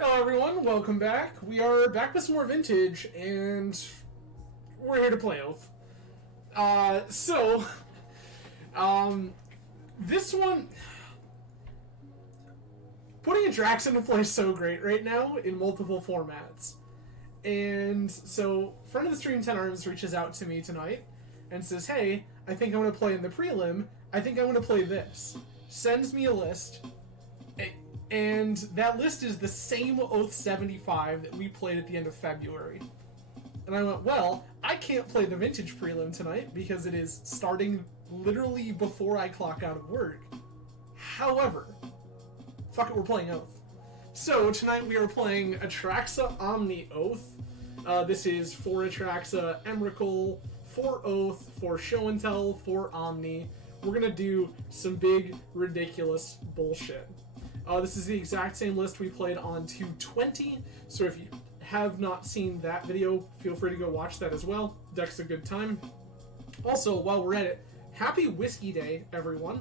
Hello everyone, welcome back. We are back with some more Vintage, and we're here to play Oath. This one... Putting Atraxa into play is so great right now in multiple formats. And so, friend of the stream, TenArms, reaches out to me tonight and says, hey, I think I'm going to play in the prelim. I think I'm going to play this. Sends me a list. And that list is the same Oath 75 that we played at the end of February. And I went, well, I can't play the Vintage prelim tonight because it is starting literally before I clock out of work. However, fuck it, we're playing Oath. So tonight we are playing Atraxa Omni Oath. This is for Atraxa, Emrakul, for Oath, for Show and Tell, for Omni. We're gonna do some big, ridiculous bullshit. This is the exact same list we played on 220, so if you have not seen that video, feel free to go watch that as well. Deck's a good time. Also, while we're at it, happy Whiskey Day, everyone.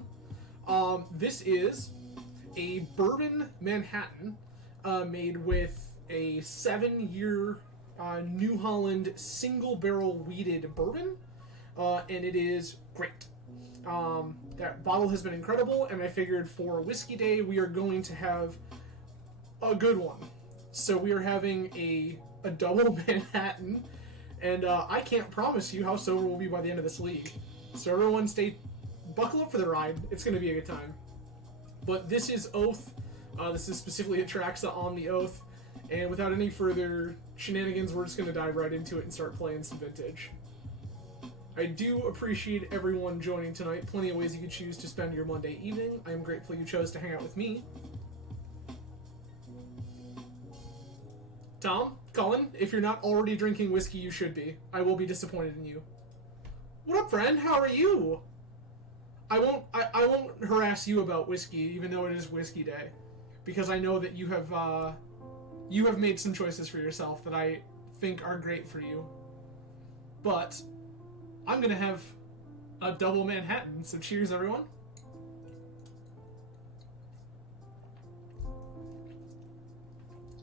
This is a bourbon Manhattan made with a 7-year New Holland single barrel wheated bourbon, and it is great. That bottle has been incredible, and I figured for Whiskey Day we are going to have a good one. So we are having a double Manhattan, and I can't promise you how sober we'll be by the end of this league. So everyone buckle up for the ride. It's going to be a good time. But this is Oath. This is specifically Atraxa Omni Oath, and without any further shenanigans, we're just going to dive right into it and start playing some Vintage. I do appreciate everyone joining tonight. Plenty of ways you could choose to spend your Monday evening. I am grateful you chose to hang out with me. Tom, Colin, if you're not already drinking whiskey, you should be. I will be disappointed in you. What up, friend? How are you? I won't harass you about whiskey, even though it is Whiskey Day, because I know that you have made some choices for yourself that I think are great for you. But I'm gonna have a double Manhattan, so cheers, everyone.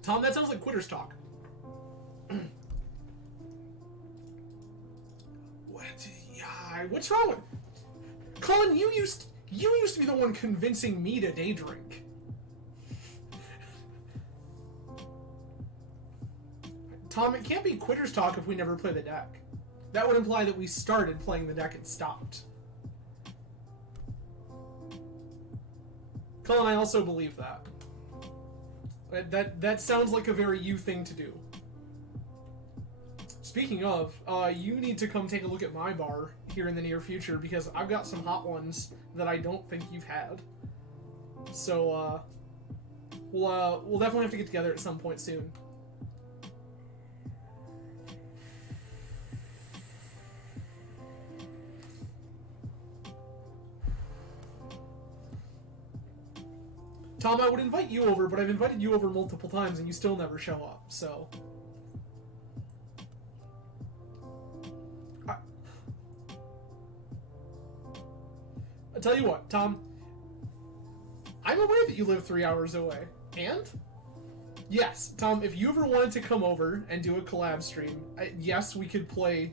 Tom, that sounds like quitter's talk. What? Yeah, what's wrong with... Colin, you used to be the one convincing me to day drink. Tom, it can't be quitter's talk if we never play the deck. That would imply that we started playing the deck and stopped. Colin, I also believe that. That sounds like a very you thing to do. Speaking of, you need to come take a look at my bar here in the near future, because I've got some hot ones that I don't think you've had. So, we'll definitely have to get together at some point soon. Tom, I would invite you over, but I've invited you over multiple times and you still never show up, so... I'll tell you what, Tom. I'm aware that you live 3 hours away. And? Yes, Tom, if you ever wanted to come over and do a collab stream, yes, we could play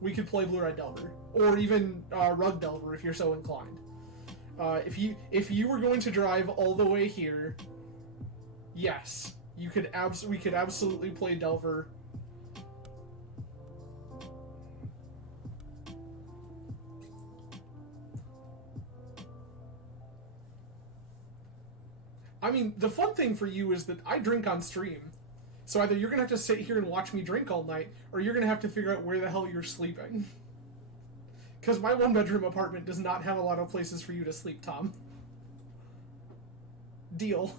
Blue-Red Delver. Or even Rug Delver if you're so inclined. If you were going to drive all the way here, yes, we could absolutely play Delver. I mean, the fun thing for you is that I drink on stream. So either you're gonna have to sit here and watch me drink all night, or you're gonna have to figure out where the hell you're sleeping. Because my one-bedroom apartment does not have a lot of places for you to sleep, Tom. Deal.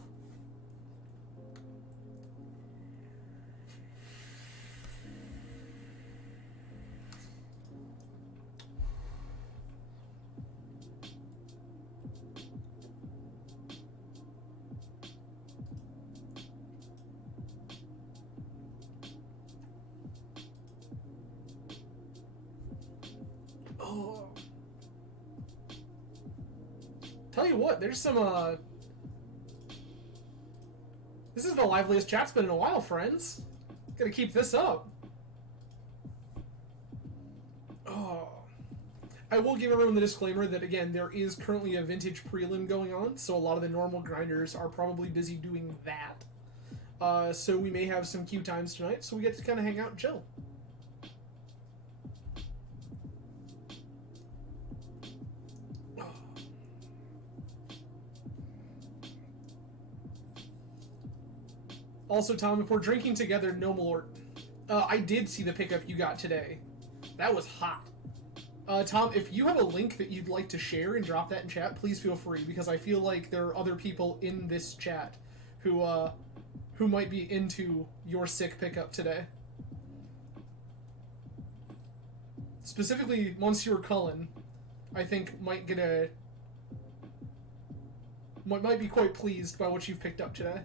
Oh. Tell you what, there's some This is the liveliest chat's been in a while, friends. Gotta keep this up. Oh. I will give everyone the disclaimer that, again, there is currently a vintage prelim going on, so a lot of the normal grinders are probably busy doing that. So we may have some queue times tonight, so we get to kind of hang out and chill. Also, Tom, if we're drinking together, no more. I did see the pickup you got today. That was hot. Tom, if you have a link that you'd like to share and drop that in chat, please feel free, because I feel like there are other people in this chat who might be into your sick pickup today. Specifically, Monsieur Cullen, I think might be quite pleased by what you've picked up today.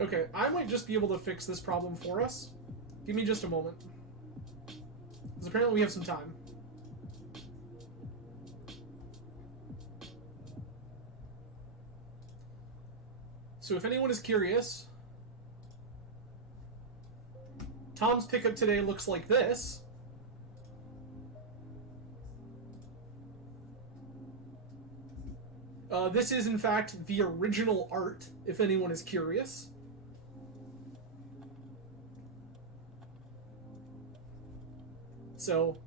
Okay, I might just be able to fix this problem for us. Give me just a moment. Because apparently we have some time. So if anyone is curious, Tom's pickup today looks like this. This is, in fact, the original art, if anyone is curious. So,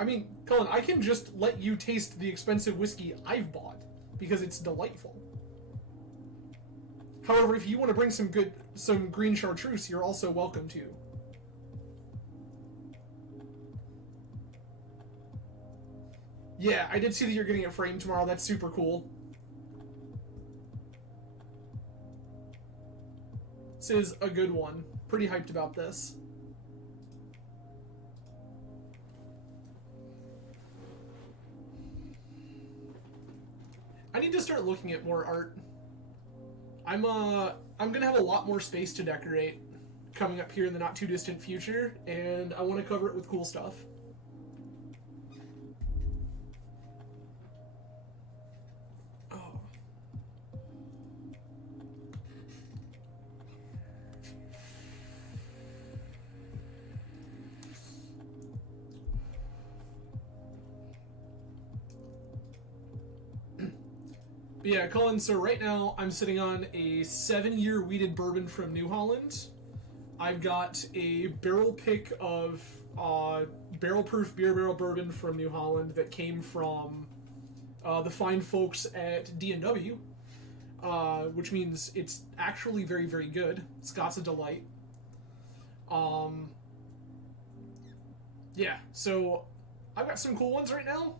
I mean, Cullen, I can just let you taste the expensive whiskey I've bought, because it's delightful. However, if you want to bring some green chartreuse, you're also welcome to. Yeah, I did see that you're getting it framed tomorrow. That's super cool. This is a good one. Pretty hyped about this. I need to start looking at more art. I'm gonna have a lot more space to decorate coming up here in the not too distant future, and I want to cover it with cool stuff. Yeah, Cullen, so right now I'm sitting on a 7-year wheated bourbon from New Holland. I've got a barrel pick of barrel-proof beer barrel bourbon from New Holland that came from the fine folks at D&W, which means it's actually very, very good. Scott's a delight. Yeah, so I've got some cool ones right now.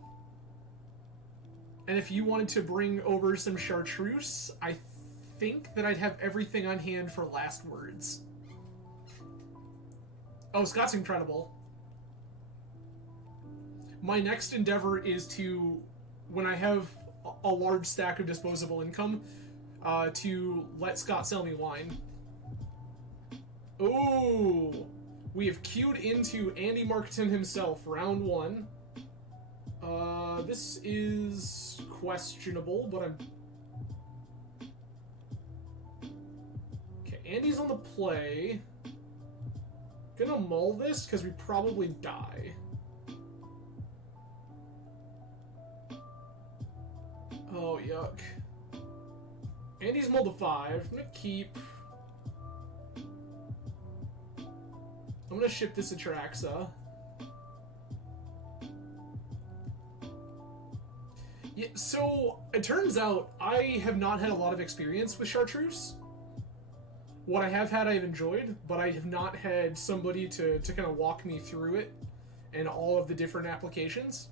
And if you wanted to bring over some chartreuse, I think that I'd have everything on hand for last words. Oh, Scott's incredible. My next endeavor is to, when I have a large stack of disposable income, to let Scott sell me wine. Ooh! We have queued into Andy Marketing himself, round 1. This is questionable, but I'm... Okay, Andy's on the play. Gonna mull this, because we probably die. Oh, yuck. Andy's mulled a 5. I'm gonna keep... I'm gonna ship this Atraxa. Yeah, so, it turns out I have not had a lot of experience with chartreuse. What I have had, I've enjoyed, but I have not had somebody to kind of walk me through it and all of the different applications.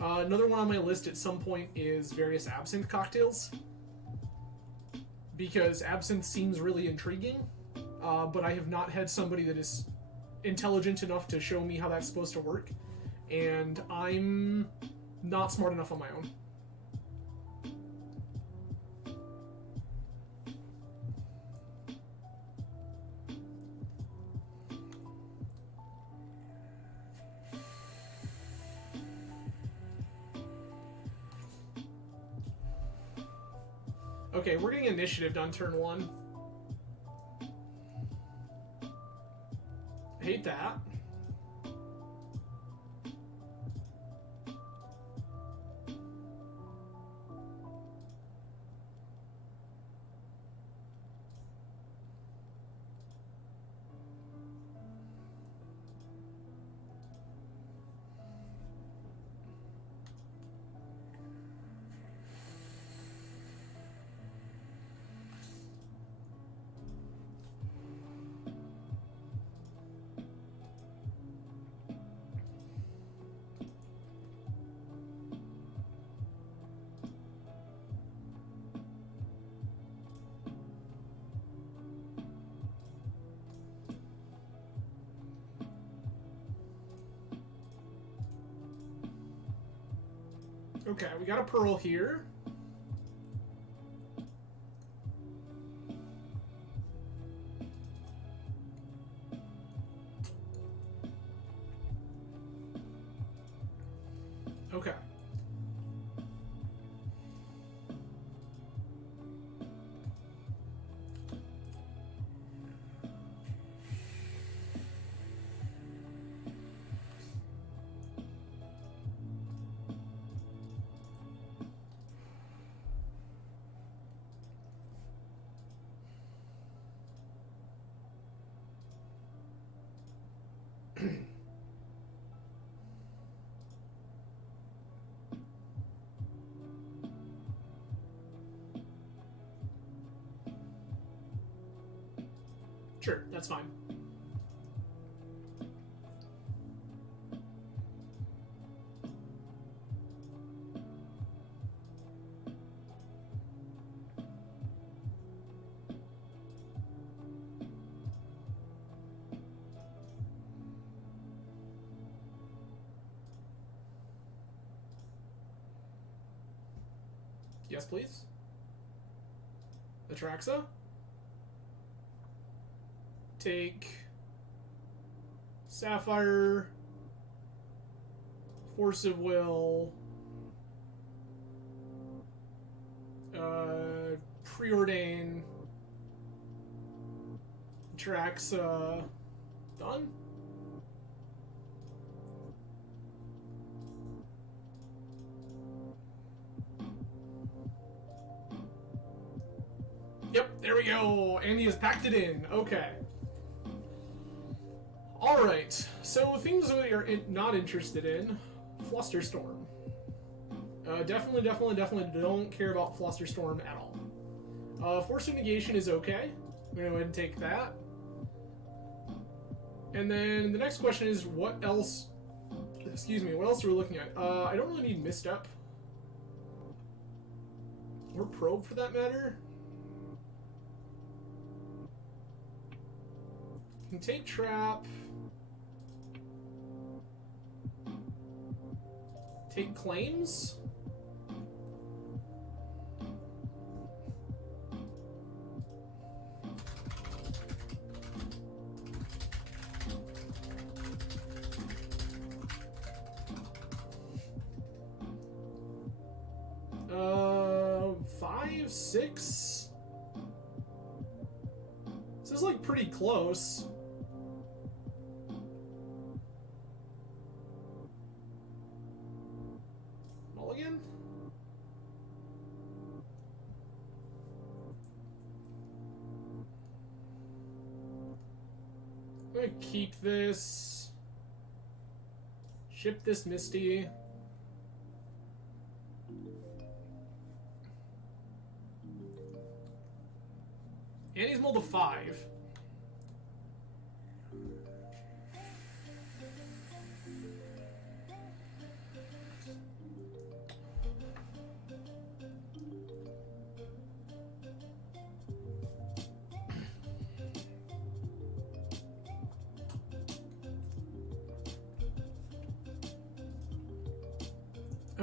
Another one on my list at some point is various absinthe cocktails, because absinthe seems really intriguing, but I have not had somebody that is intelligent enough to show me how that's supposed to work, and I'm not smart enough on my own. Okay, we're getting initiative done turn 1. I hate that. Okay, we got a pearl here. Okay. Sure, that's fine. Yes, please. Atraxa. Take Sapphire, Force of Will, Preordain, Atraxa, done? Yep, there we go. And he has packed it in. Okay. Alright, so things we are not interested in. Flusterstorm. Definitely don't care about Flusterstorm at all. Force of Negation is okay. I'm going to go ahead and take that. And then the next question is, what else... Excuse me, what else are we looking at? I don't really need Misstep. Or Probe, for that matter. Can take Trap. Take Claims. Five, six. This is like pretty close. Mulligan? I'm gonna keep this. Ship this Misty. And he's mulled a 5.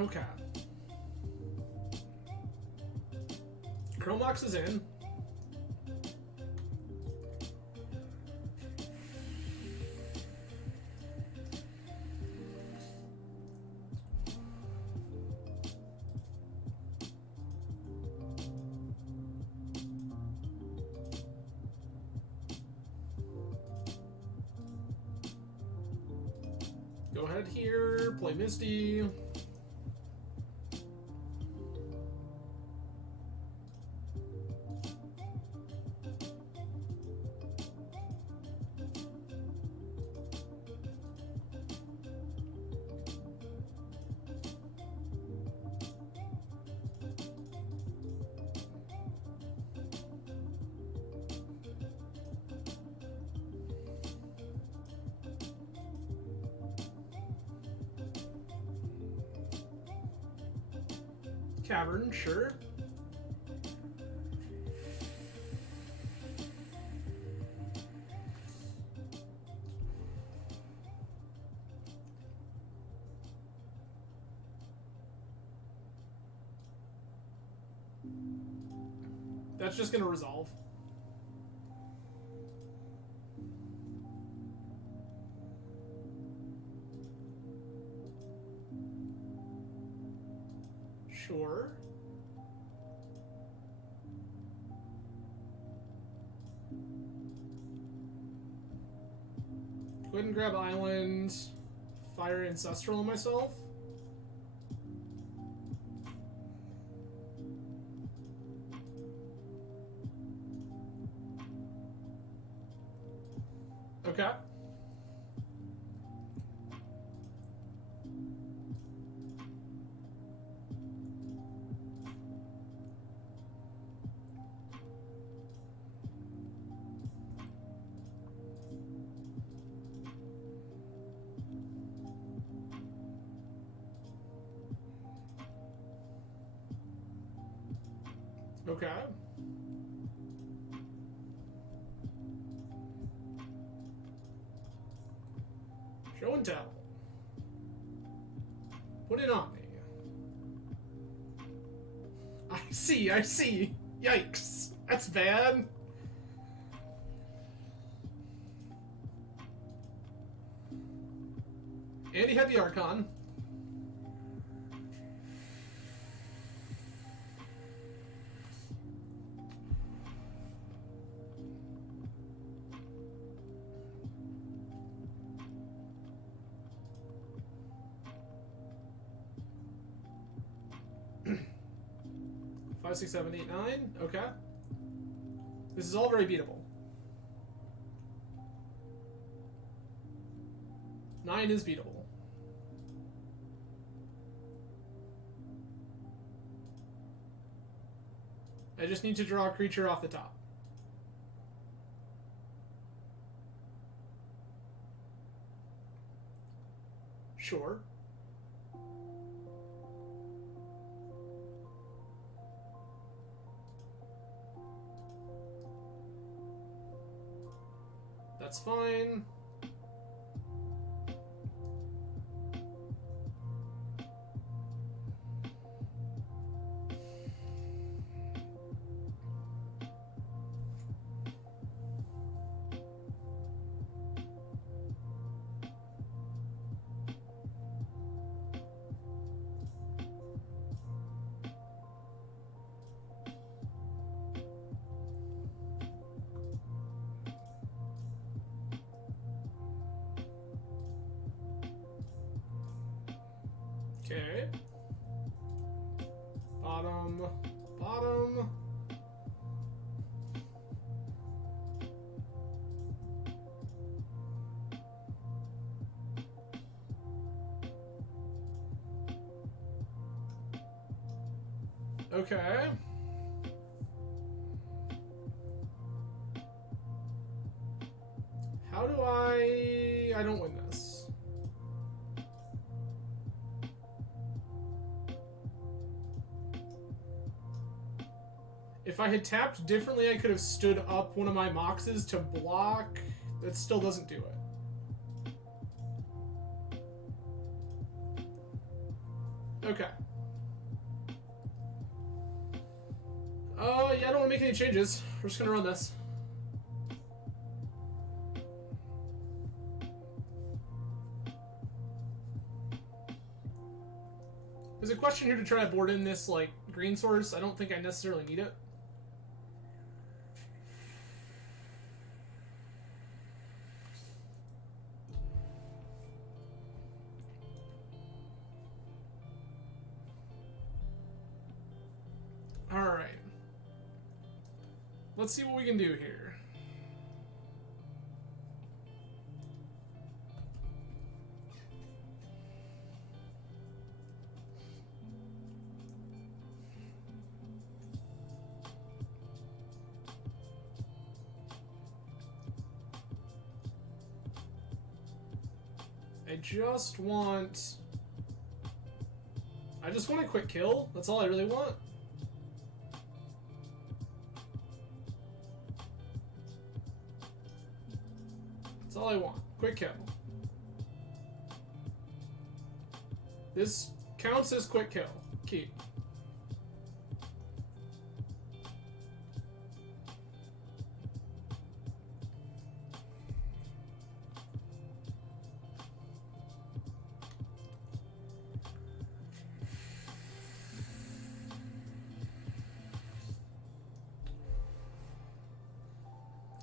Okay. Chromox is in. Go ahead here, play Misty. Cavern, sure. That's just gonna resolve. Sure. Go ahead and grab Island, fire Ancestral on myself. Okay. Okay. Show and tell. Put it on me. I see, I see. Yikes. That's bad. And he had the Archon. Five, 6, 7, 8, 9. Okay. This is all very beatable. 9 is beatable. I just need to draw a creature off the top. Sure. That's fine. Okay. Bottom. Bottom. Okay. How do I don't win this. If I had tapped differently, I could have stood up one of my Moxes to block. That still doesn't do it. Okay. Yeah, I don't want to make any changes. We're just gonna run this. There's a question here to try to board in this, like, green source. I don't think I necessarily need it. Alright. Let's see what we can do here. I just want a quick kill. That's all I really want. That's all I want. Quick kill. This counts as quick kill. Keep.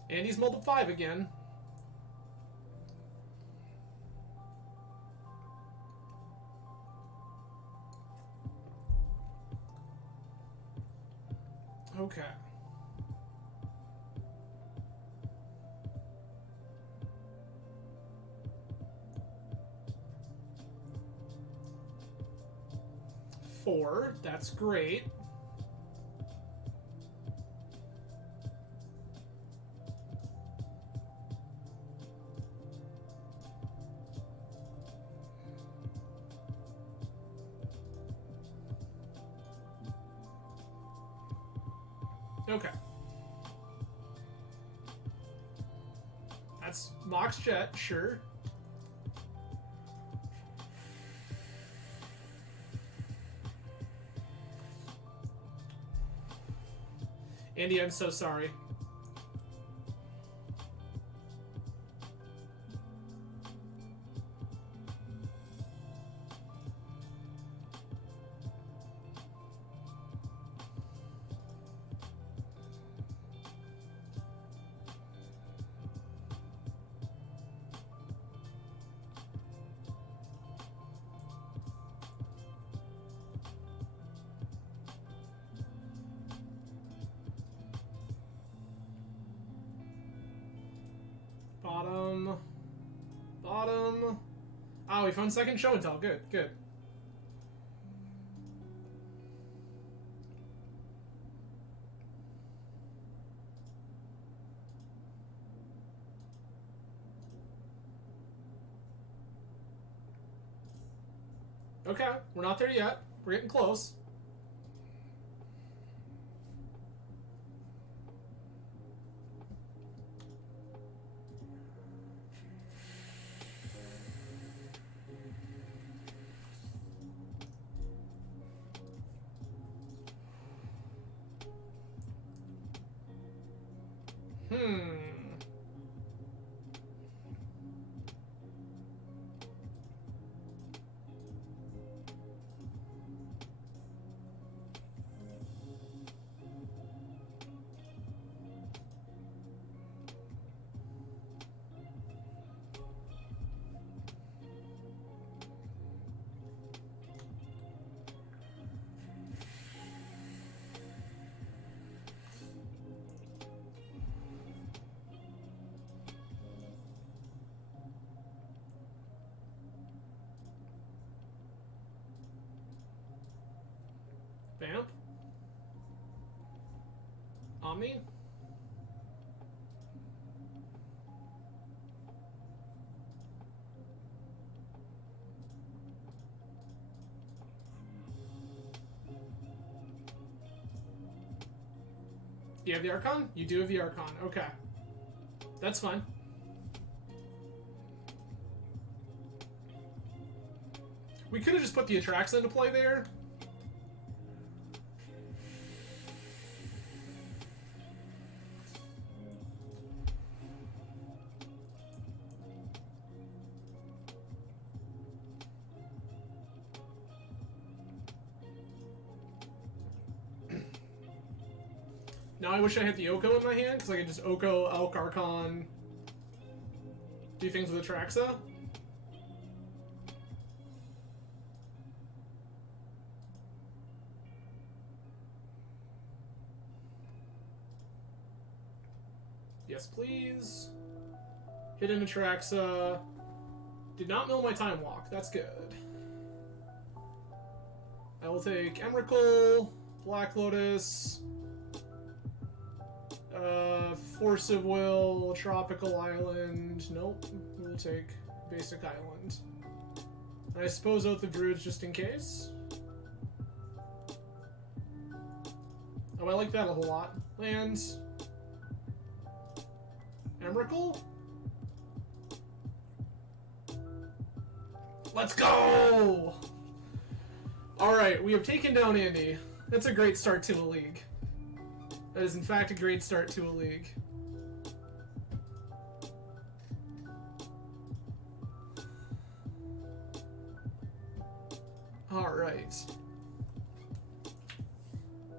And he's multiple 5 again. Okay. Four. That's great. Okay. That's Mox Jet, sure. Andy, I'm so sorry. Bottom. Oh, we found second show and tell. Good, good. Okay, we're not there yet. We're getting close. Vamp. Omni. You have the Archon? You do have the Archon. Okay. That's fine. We could have just put the Atraxa into play there. Now I wish I had the Oko in my hand, because I could just Oko, Elk, Archon, do things with Atraxa. Yes, please. Hit an Atraxa. Did not mill my Time Walk. That's good. I will take Emrakul, Black Lotus, Force of Will, Tropical Island. Nope. We'll take Basic Island. And I suppose Oath of Druids just in case. Oh, I like that a whole lot. Lands. Emrakul? Let's go! Alright, we have taken down Andy. That's a great start to a league. That is in fact a great start to a league. Alright.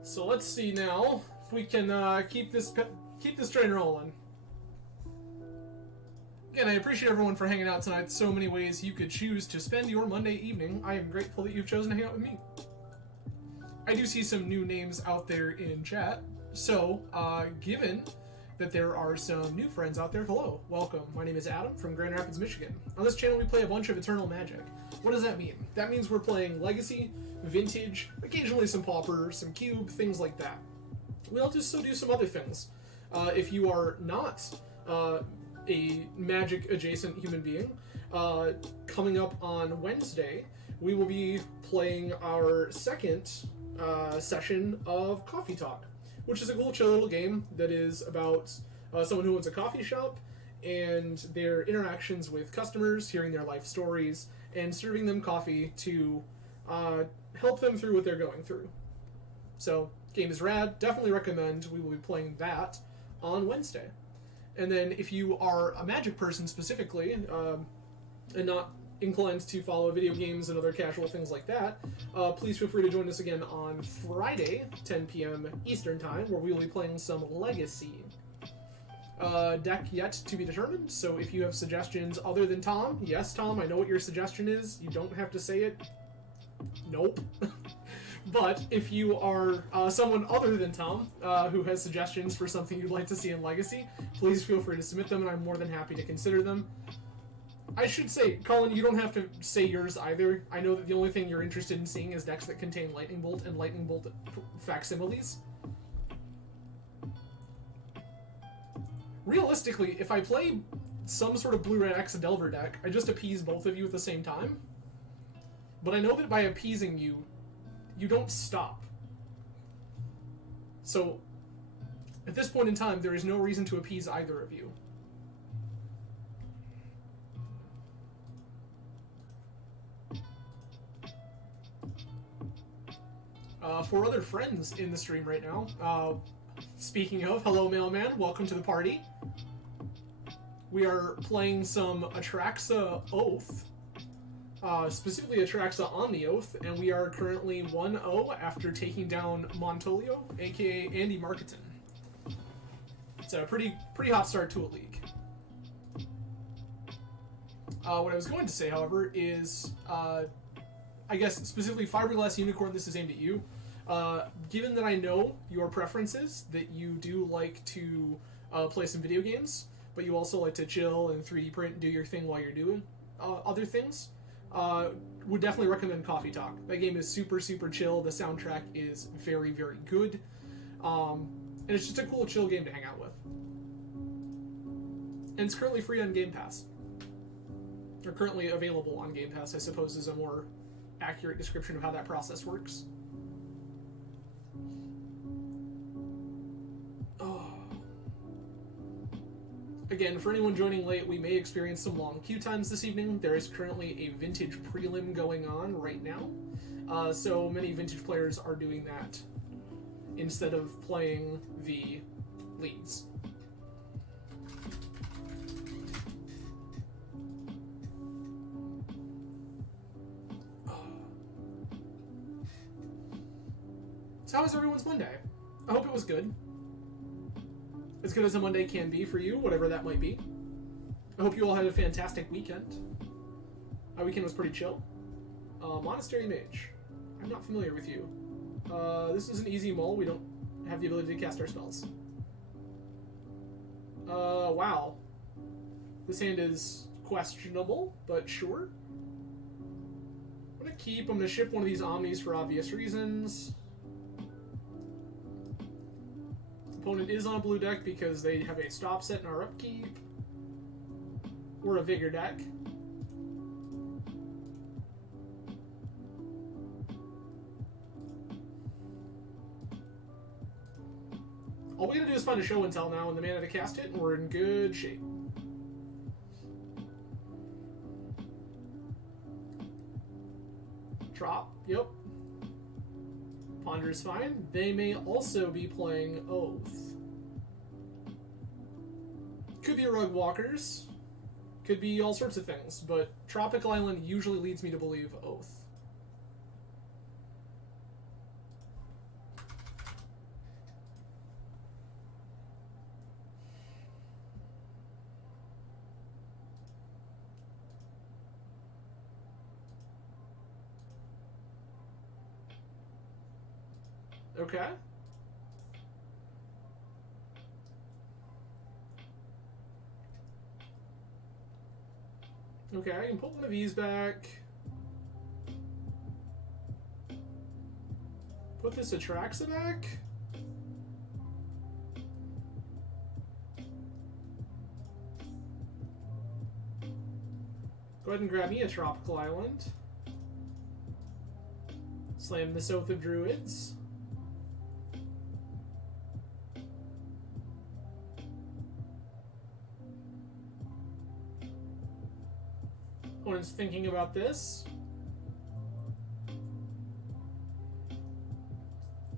So let's see now if we can keep this train rolling. Again, I appreciate everyone for hanging out tonight. So many ways you could choose to spend your Monday evening. I am grateful that you've chosen to hang out with me. I do see some new names out there in chat. So, given that there are some new friends out there, hello, welcome. My name is Adam from Grand Rapids, Michigan. On this channel, we play a bunch of Eternal Magic. What does that mean? That means we're playing Legacy, Vintage, occasionally some Pauper, some Cube, things like that. We also do some other things. If you are not a Magic-adjacent human being, coming up on Wednesday, we will be playing our second session of Coffee Talk, which is a cool, chill little game that is about someone who owns a coffee shop and their interactions with customers, hearing their life stories, and serving them coffee to help them through what they're going through. So, game is rad. Definitely recommend. We will be playing that on Wednesday. And then if you are a Magic person specifically, and not inclined to follow video games and other casual things like that, please feel free to join us again on Friday, 10 p.m. Eastern Time, where we will be playing some Legacy. Deck yet to be determined, so if you have suggestions other than Tom, yes, Tom, I know what your suggestion is. You don't have to say it. Nope. But if you are someone other than Tom, who has suggestions for something you'd like to see in Legacy, please feel free to submit them, and I'm more than happy to consider them. I should say, Colin, you don't have to say yours either. I know that the only thing you're interested in seeing is decks that contain Lightning Bolt and Lightning Bolt facsimiles. Realistically, if I play some sort of Blue-Red X Delver deck, I just appease both of you at the same time. But I know that by appeasing you, you don't stop. So, at this point in time, there is no reason to appease either of you. For other friends in the stream right now, speaking of, hello Mailman, welcome to the party. We are playing some Atraxa Oath, specifically Atraxa Omni Oath, and we are currently 1-0 after taking down Montolio, aka Andy Marketon. It's a pretty hot start to a league. What I was going to say, however, is, I guess specifically Fiberglass Unicorn, this is aimed at you. Given that I know your preferences, that you do like to play some video games, but you also like to chill and 3D print and do your thing while you're doing other things, would definitely recommend Coffee Talk. That game is super, super chill. The soundtrack is very, very good. And it's just a cool, chill game to hang out with. And it's currently free on Game Pass. Or currently available on Game Pass, I suppose, is a more accurate description of how that process works. again, for anyone joining late, we may experience some long queue times this evening. There is currently a vintage prelim going on right now. So many vintage players are doing that instead of playing the leagues. So how was everyone's Monday? I hope it was good. As good as a Monday can be for you, whatever that might be. I hope you all had a fantastic weekend. My weekend was pretty chill. Monastery Mage. I'm not familiar with you. This is an easy mull. We don't have the ability to cast our spells. Wow. This hand is questionable, but sure. I'm gonna keep. I'm gonna ship one of these Omnis for obvious reasons. Opponent is on a blue deck because they have a stop set in our upkeep. We're a Vigor deck. All we gotta do is find a show and tell now and the mana to cast it, and we're in good shape. Drop, yep. Ponder is fine. They may also be playing Oath. Could be Rug Walkers. Could be all sorts of things, but Tropical Island usually leads me to believe Oath. Okay. Okay, I can put one of these back. Put this Atraxa back. Go ahead and grab me a Tropical Island. Slam this Oath of Druids. Opponent's thinking about this.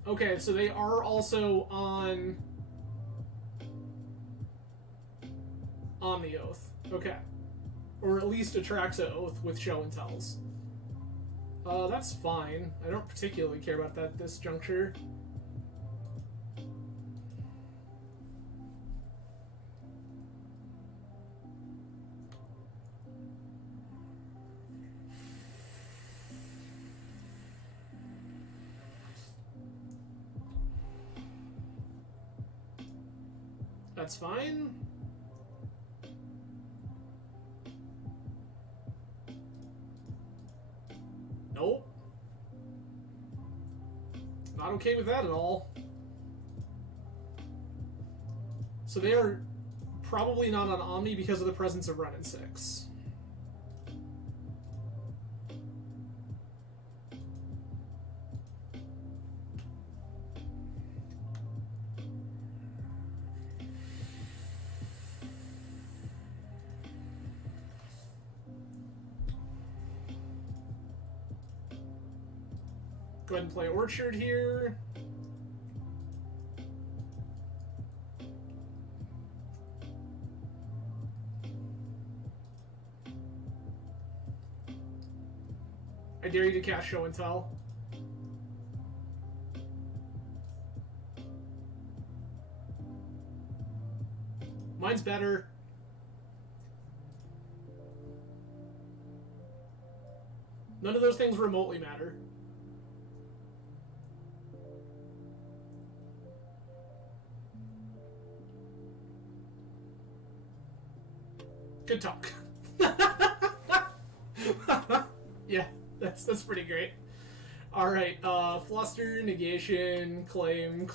Okay, so they are also on Omni Oath. Okay. Or at least Atraxa Oath with show and tells. That's fine. I don't particularly care about that at this juncture. That's fine. Nope. Not okay with that at all. So they are probably not on Omni because of the presence of Run and 6. Go ahead and play Orchard here. I dare you to cast Show and Tell. Mine's better. None of those things remotely matter. Good talk. Yeah, that's pretty great. All right, fluster, negation, claim.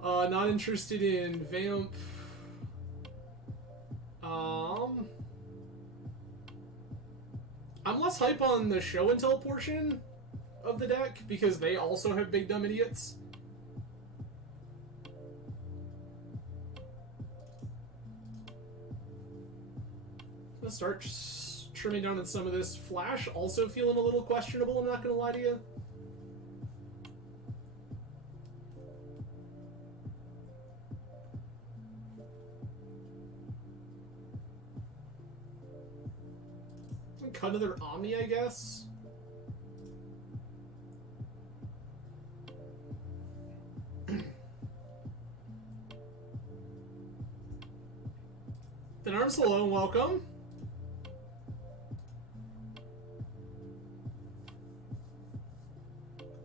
Not interested in vamp. I'm less hype on the show and tell portion of the deck because they also have big dumb idiots. gonna start trimming down on some of this. Flash also feeling a little questionable, I'm not gonna lie to you. Cut another Omni, I guess. TenArms, hello and welcome.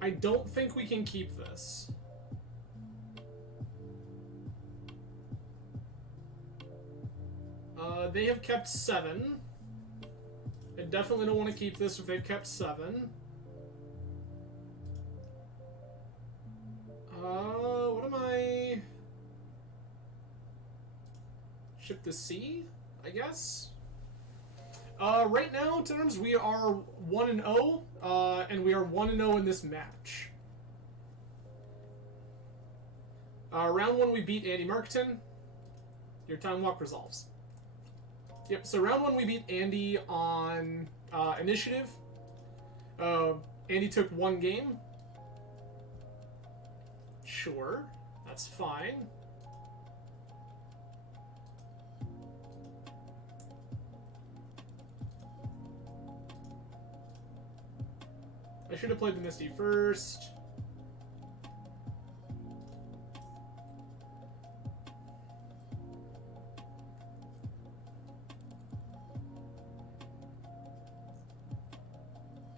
I don't think we can keep this. They have kept 7. I definitely don't want to keep this if they've kept 7. What am I... Ship to C, I guess? Right now, TenArms, we are 1-0, and we are 1-0 in this match. Round 1, we beat Andy Marketon. Your time walk resolves. Yep, so round 1 we beat Andy on initiative. Andy took 1 game. Sure, that's fine. I should have played the Misty first.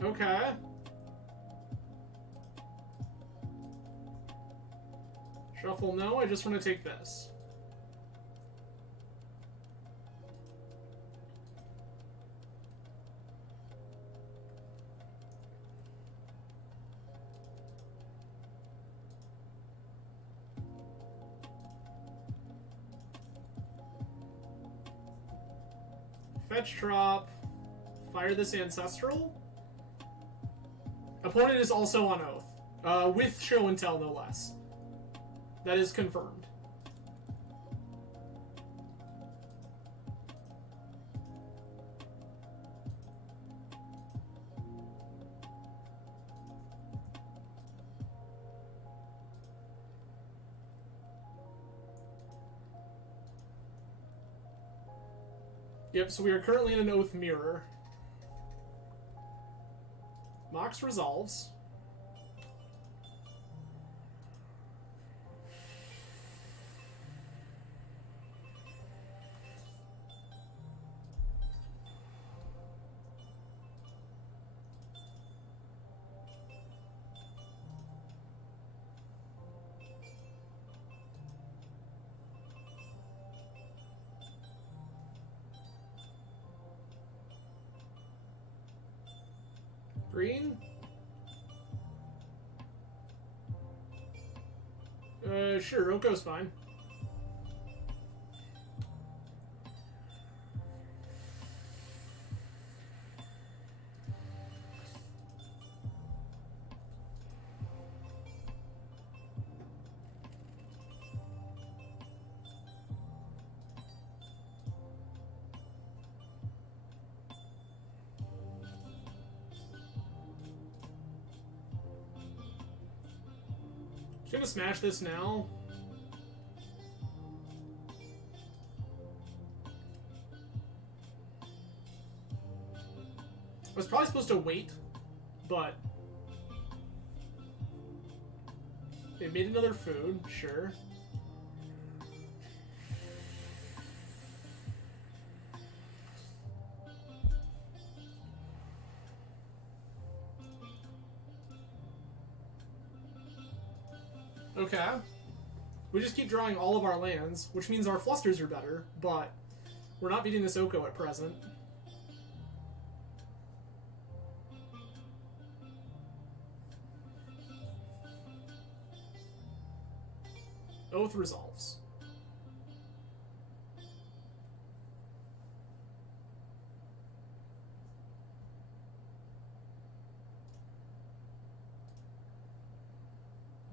Okay. Shuffle, no, I just want to take this. Fetch drop. Fire this Ancestral. Opponent is also on Oath. With Show and Tell, no less. That is confirmed. Yep, so we are currently in an Oath mirror. Mox resolves. Green? Sure, Oko's fine. Just gonna smash this now. I was probably supposed to wait, but they made another food, sure. Okay. We just keep drawing all of our lands, which means our flusters are better, but we're not beating this Oko at present. Oath resolves.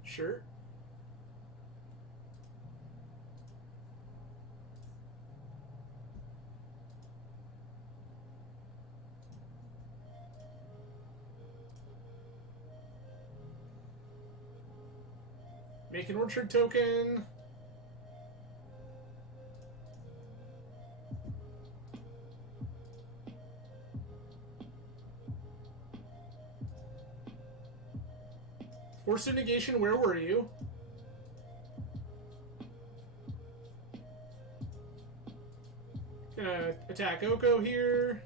Sure. Make an orchard token. Force of negation, where were you? Gonna attack Oko here.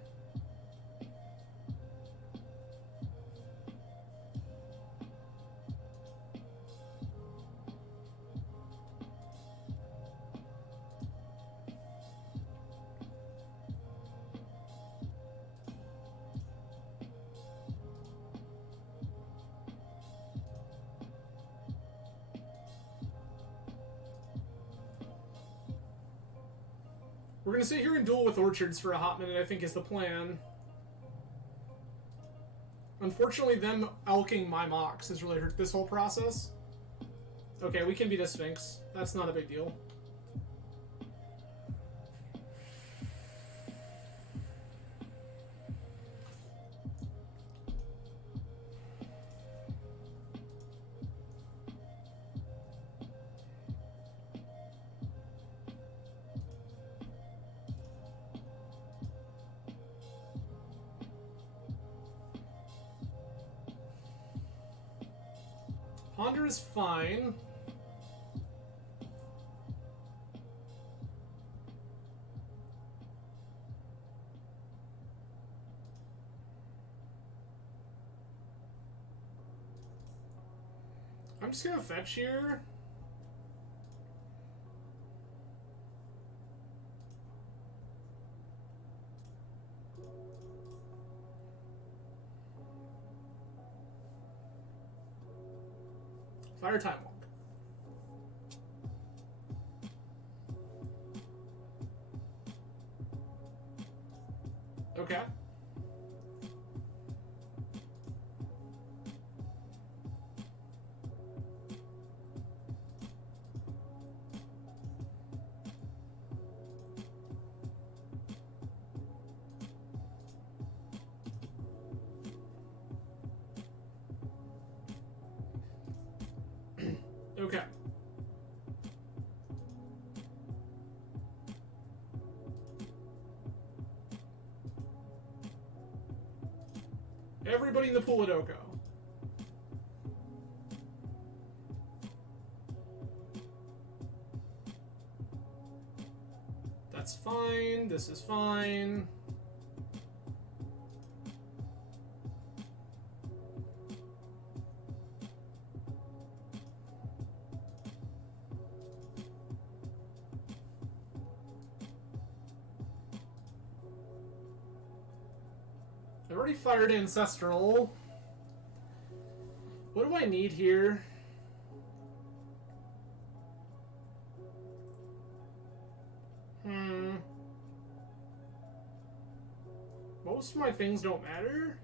We're gonna sit here and duel with orchards for a hot minute, I think is the plan. Unfortunately, them alking my mocks has really hurt this whole process. Okay, we can beat a Sphinx. That's not a big deal. Ponder is fine. I'm just gonna fetch here. Fire Time Walk. Okay. Okay. Everybody in the pool at Oko. That's fine. This is fine. I already fired Ancestral. What do I need here? Most of my things don't matter.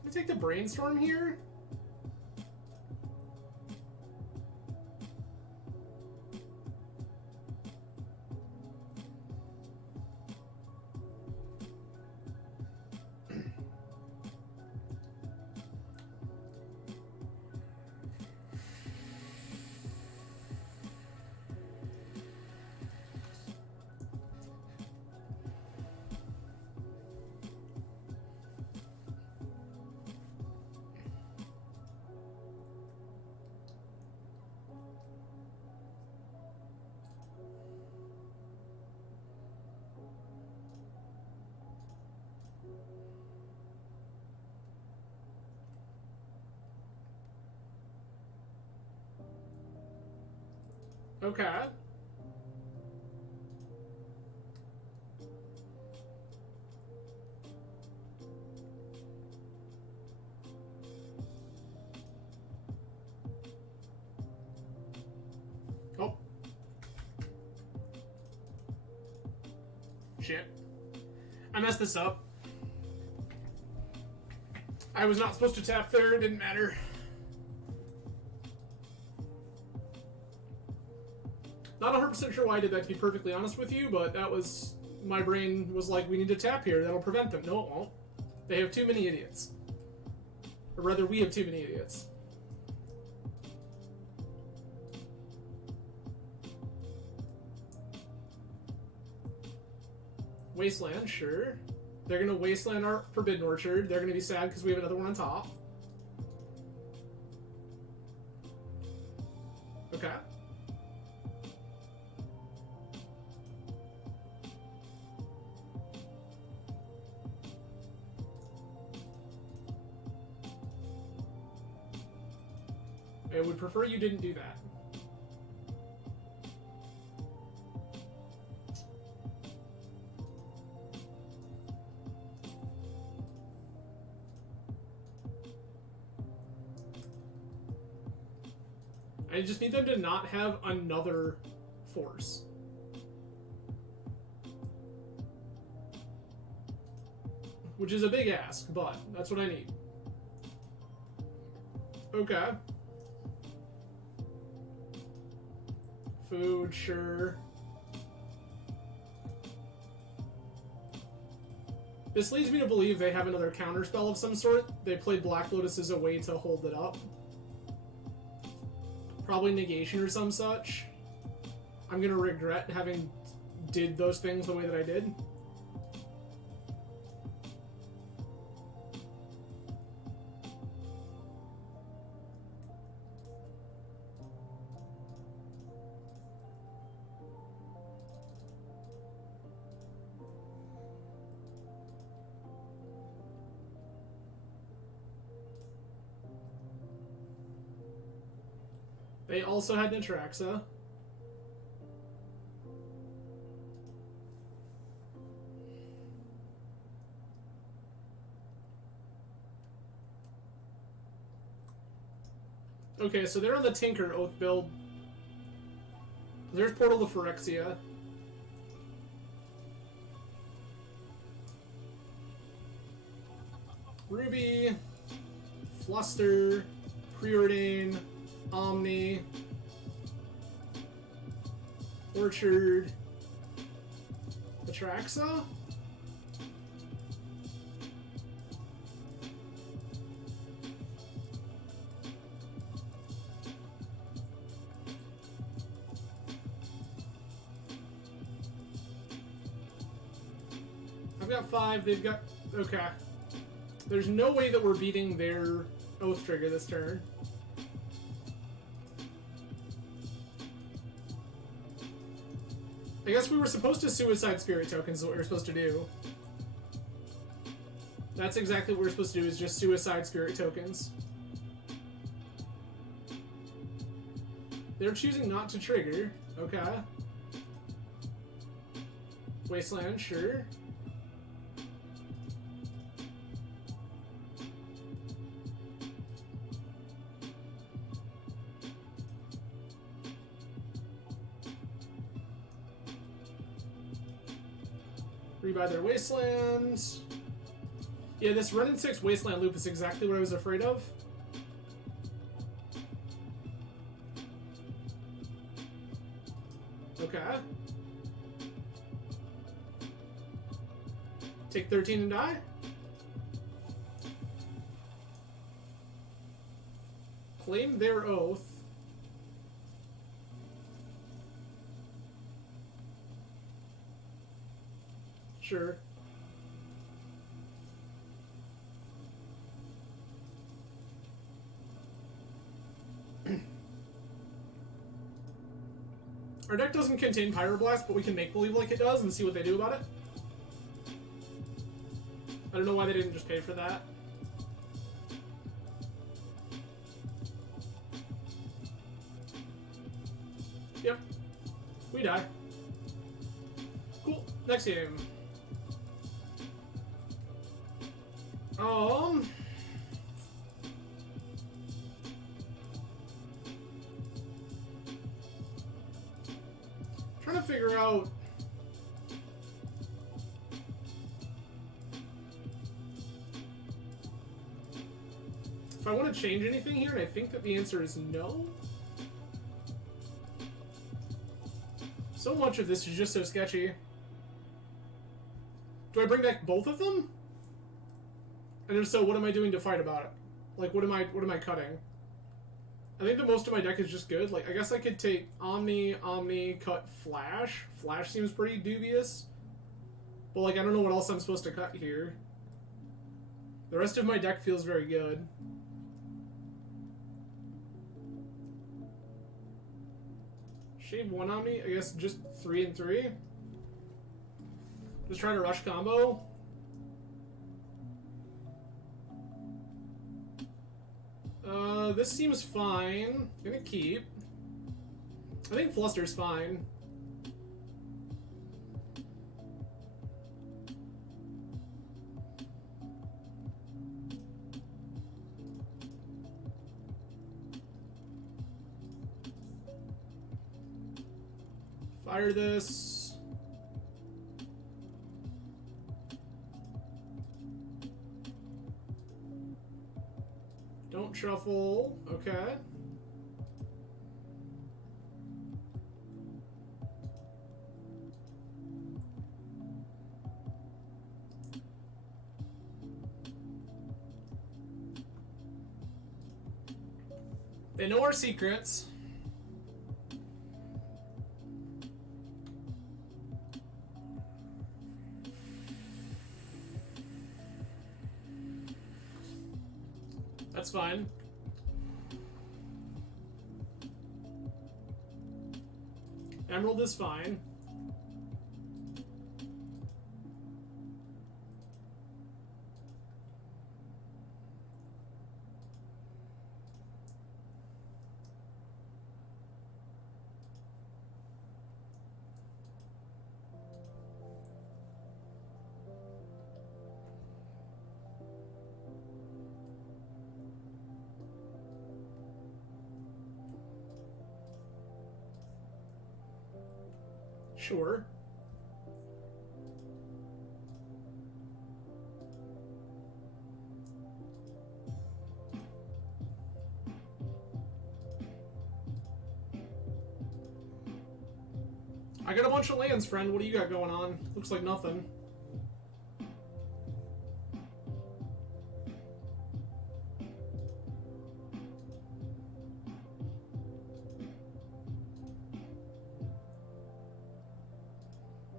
Can I take the Brainstorm here? Okay. Oh. Shit. I messed this up. I was not supposed to tap there, it didn't matter. Not 100% sure why I did that, to be perfectly honest with you, but that was... My brain was like, we need to tap here, that'll prevent them. No, it won't. They have too many idiots. Or rather, we have too many idiots. Wasteland, sure. They're gonna wasteland our Forbidden Orchard. They're gonna be sad because we have another one on top. Okay. I would prefer you didn't do that. I just need them to not have another force. Which is a big ask, but that's what I need. Okay. Food, sure. This leads me to believe they have another counterspell of some sort. They played Black Lotus as a way to hold it up. Probably negation or some such. I'm gonna regret having did those things the way that I did. They also had an Atraxa. Okay, so they're on the Tinker Oath build. There's Portal to Phyrexia. Ruby, Fluster, Preordain, Omni, Orchard, Atraxa? I've got 5, they've got... Okay. There's no way that we're beating their Oath Trigger this turn. I guess we were supposed to Suicide Spirit tokens is what we were supposed to do. That's exactly what we're supposed to do, is just Suicide Spirit tokens. They're choosing not to trigger. Okay. Wasteland, sure. Rebuy their Wastelands. Yeah, this run in 6 Wasteland loop is exactly what I was afraid of. Okay. Take 13 and die. Claim their oath. Sure. Our deck doesn't contain Pyroblast, but we can make believe like it does and see what they do about it. I don't know why they didn't just pay for that. Yep. We die. Cool. Next game. Trying to figure out if I want to change anything here, and I think that the answer is no. So much of this is just so sketchy. Do I bring back both of them? And if so, what am I doing to fight about it? Like, what am I cutting? I think the most of my deck is just good. Like, I guess I could take Omni, cut Flash. Flash seems pretty dubious. But, like, I don't know what else I'm supposed to cut here. The rest of my deck feels very good. Shave one Omni? I guess just 3 and 3? Just try to rush combo? This seems fine. Gonna keep. I think Fluster's fine. Fire this. Don't shuffle. Okay. They know our secrets. That's fine. Emerald is fine. Sure. I got a bunch of lands, friend. What do you got going on? Looks like nothing.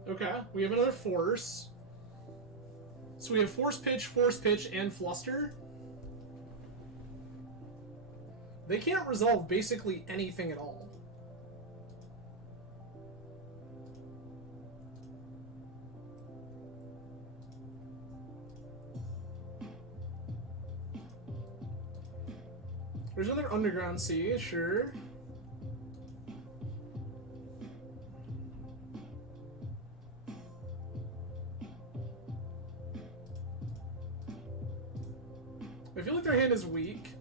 Okay, we have another Force. So we have Force Pitch, and Fluster. They can't resolve basically anything at all. There's another Underground Sea, sure. I feel like their hand is weak.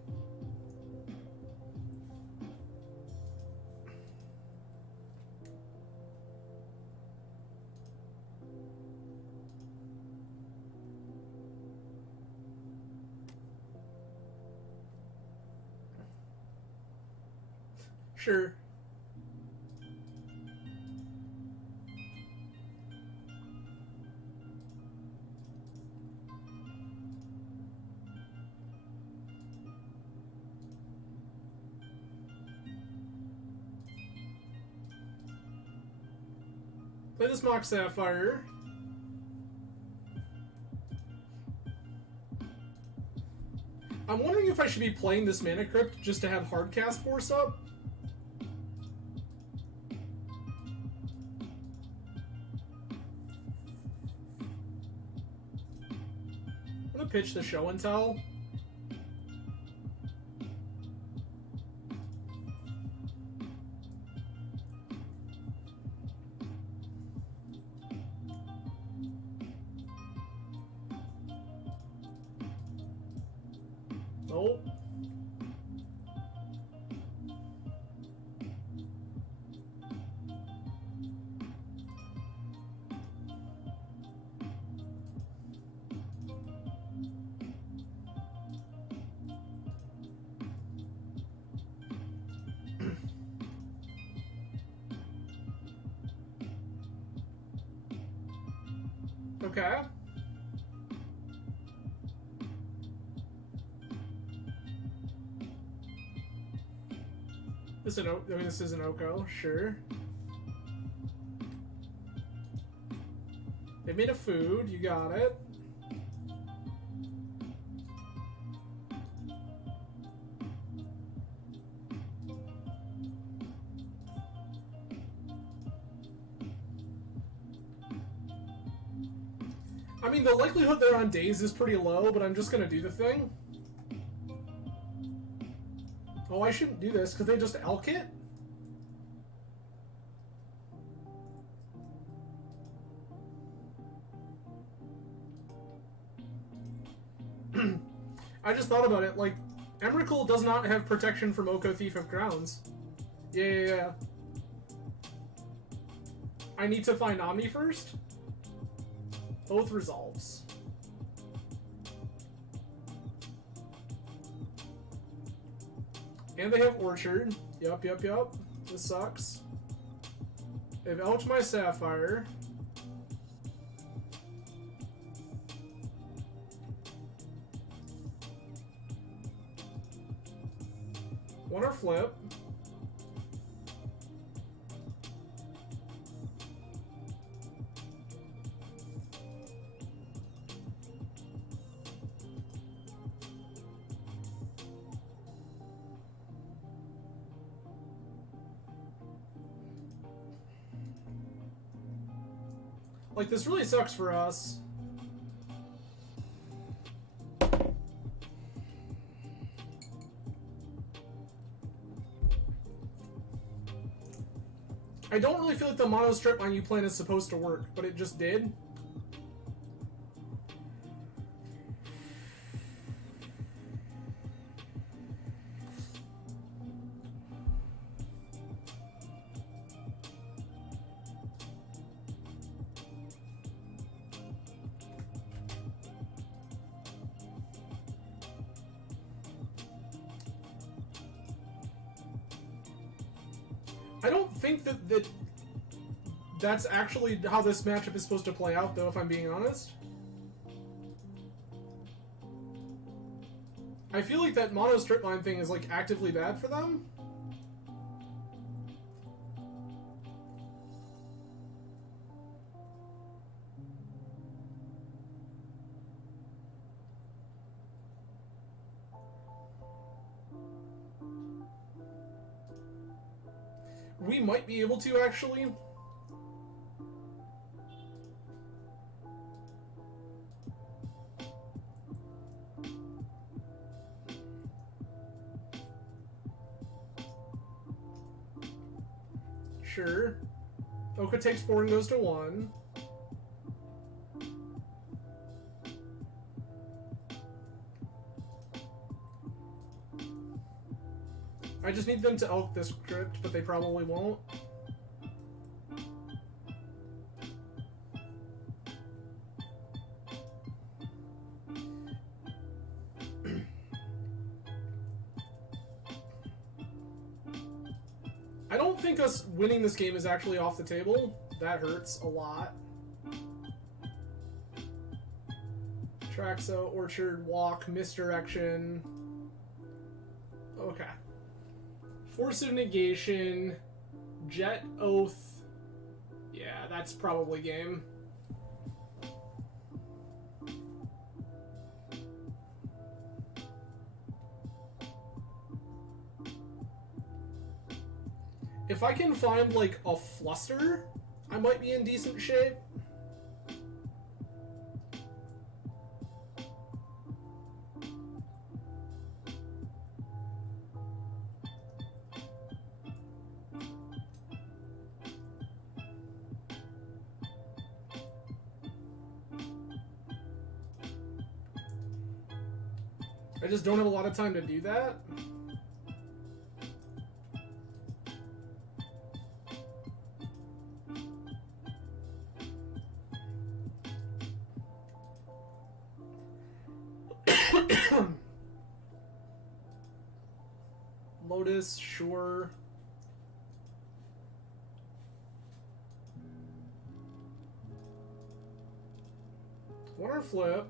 Sure. Play this Mock Sapphire. I'm wondering if I should be playing this Mana Crypt just to have Hardcast Force up. I'm gonna pitch the Show and Tell. Nope. Okay. This is an Oko, sure. They made a food, you got it. I mean, the likelihood they're on days is pretty low, but I'm just gonna do the thing. Oh, I shouldn't do this, because they just elk it? I just thought about it, like, Emrakul does not have protection from Oko Thief of Crowns. Yeah. I need to find Omni first? Both resolves. And they have Orchard. Yup. This sucks. They've elked my Sapphire. Wanna flip. Like, this really sucks for us. I don't really feel like the mono strip on you plan is supposed to work, but it just did. I don't think that's actually how this matchup is supposed to play out, though, if I'm being honest. I feel like that mono strip line thing is, like, actively bad for them. We might be able to, actually. Sure. Oka takes 4 and goes to 1. I just need them to elk this crypt, but they probably won't. I don't think us winning this game is actually off the table. That hurts a lot. Atraxa, Orchard, Walk, Misdirection. Okay. Force of Negation, Jet Oath. Yeah, that's probably game. If I can find, like, a Fluster, I might be in decent shape. I just don't have a lot of time to do that. Lotus, sure. Corner flip.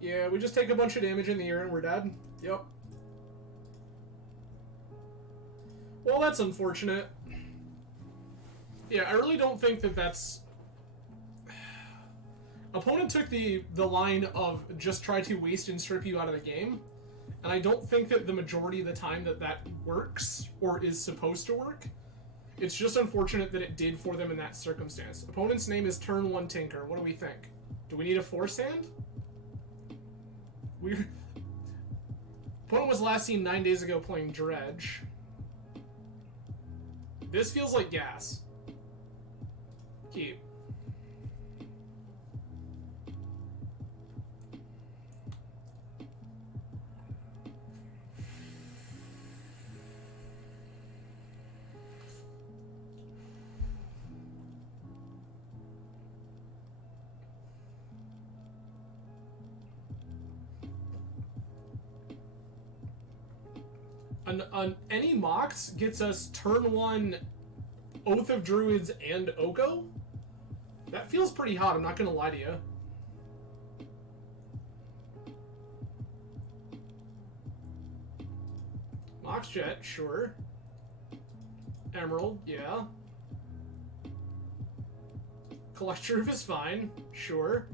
Yeah, we just take a bunch of damage in the air and we're dead. Yep. Well, that's unfortunate. Yeah, I really don't think that that's... Opponent took the line of just try to waste and strip you out of the game, and I don't think that the majority of the time that works, or is supposed to work. It's just unfortunate that it did for them in that circumstance. Opponent's name is Turn 1 Tinker. What do we think? Do we need a force hand? Opponent was last seen 9 days ago playing Dredge. This feels like gas. Keep. Any Mox gets us turn 1 Oath of Druids and Oko? That feels pretty hot, I'm not gonna lie to you. Mox Jet, sure. Emerald, yeah. Collector Roof is fine, sure.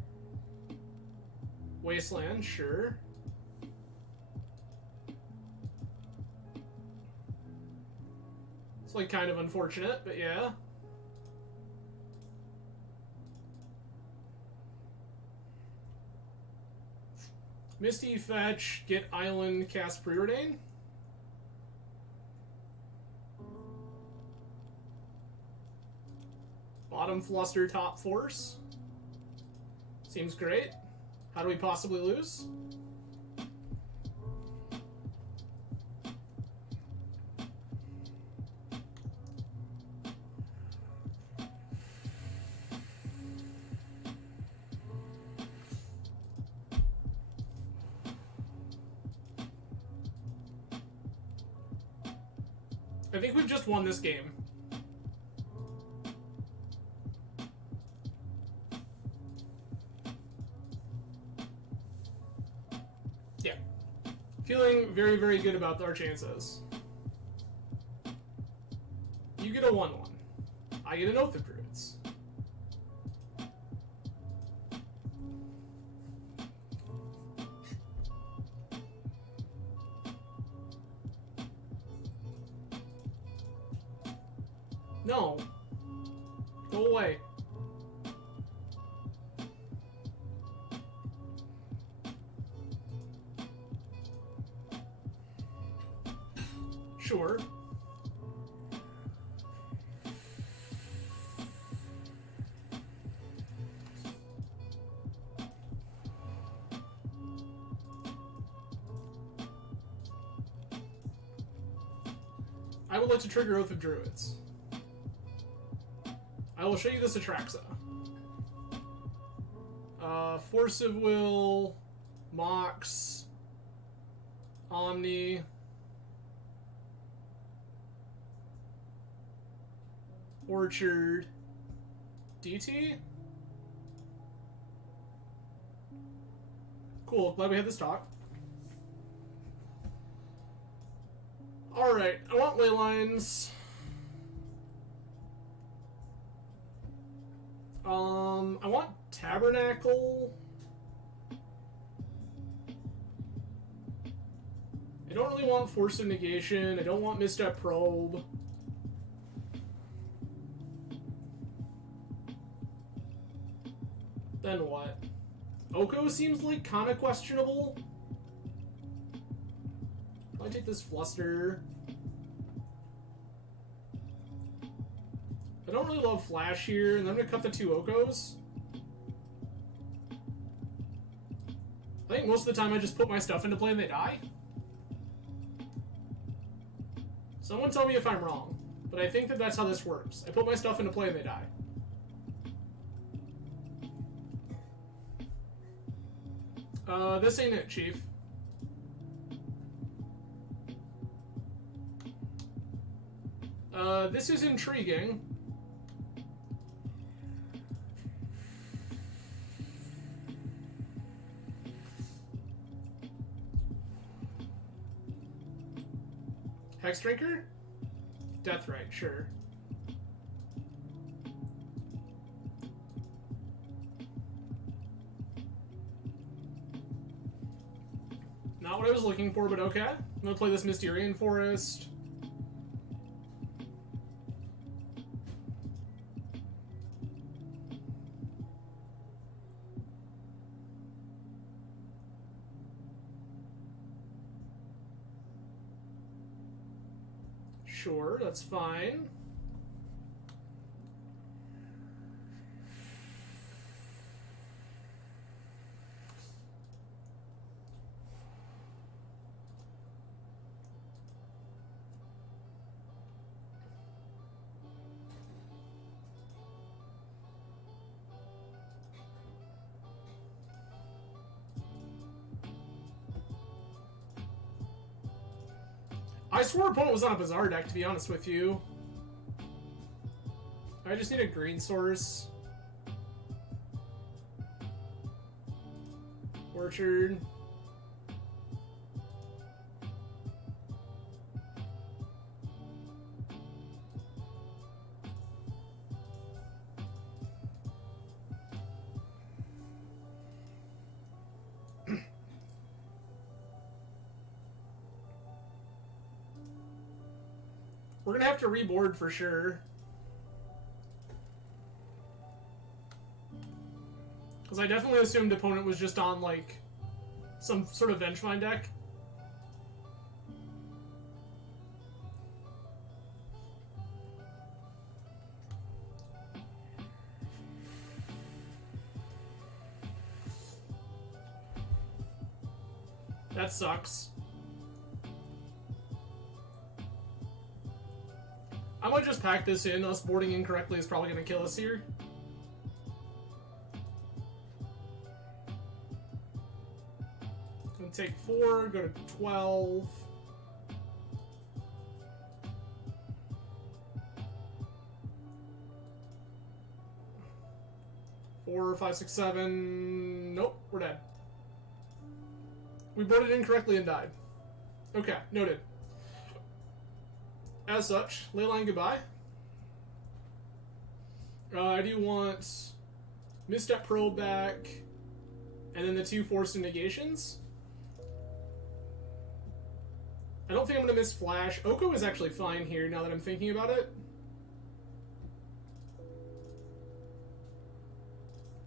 Wasteland, sure. It's like kind of unfortunate, but yeah. Misty, fetch, get island, cast Preordain. Bottom fluster, top force. Seems great. How do we possibly lose? I think we've just won this game. Yeah. Feeling very, very good about our chances. You get a 1-1. I get an Oath of Druids. No. Go away. Sure. I would like to trigger Oath of Druids. I will show you this Atraxa. Force of Will, Mox, Omni, Orchard, DT? Cool, glad we had this talk. Alright, I want ley lines. I want Tabernacle. I don't really want Force of Negation. I don't want Misstep Probe. Then what? Oko seems like kind of questionable. I take this Fluster. I don't really love Flash here, and I'm going to cut the 2 Okos. I think most of the time I just put my stuff into play and they die. Someone tell me if I'm wrong, but I think that that's how this works. I put my stuff into play and they die. This ain't it, Chief. This is intriguing. Hex Drinker? Deathrite, sure. Not what I was looking for, but okay. I'm gonna play this Mysterian Forest. Sure, that's fine. I swore opponent was on a Bazaar deck, to be honest with you. I just need a green source. Orchard. We're gonna have to reboard for sure. Because I definitely assumed opponent was just on, like, some sort of Vengevine deck. That sucks. I might just pack this in. Us boarding incorrectly is probably going to kill us here. Gonna take 4, go to 12. Four, 5, 6, 7. Nope, we're dead. We boarded incorrectly and died. Okay, noted. As such, Leyline goodbye. I do want Misstep Probe back, and then the 2 Forced Negations. I don't think I'm going to miss Flash. Oko is actually fine here, now that I'm thinking about it.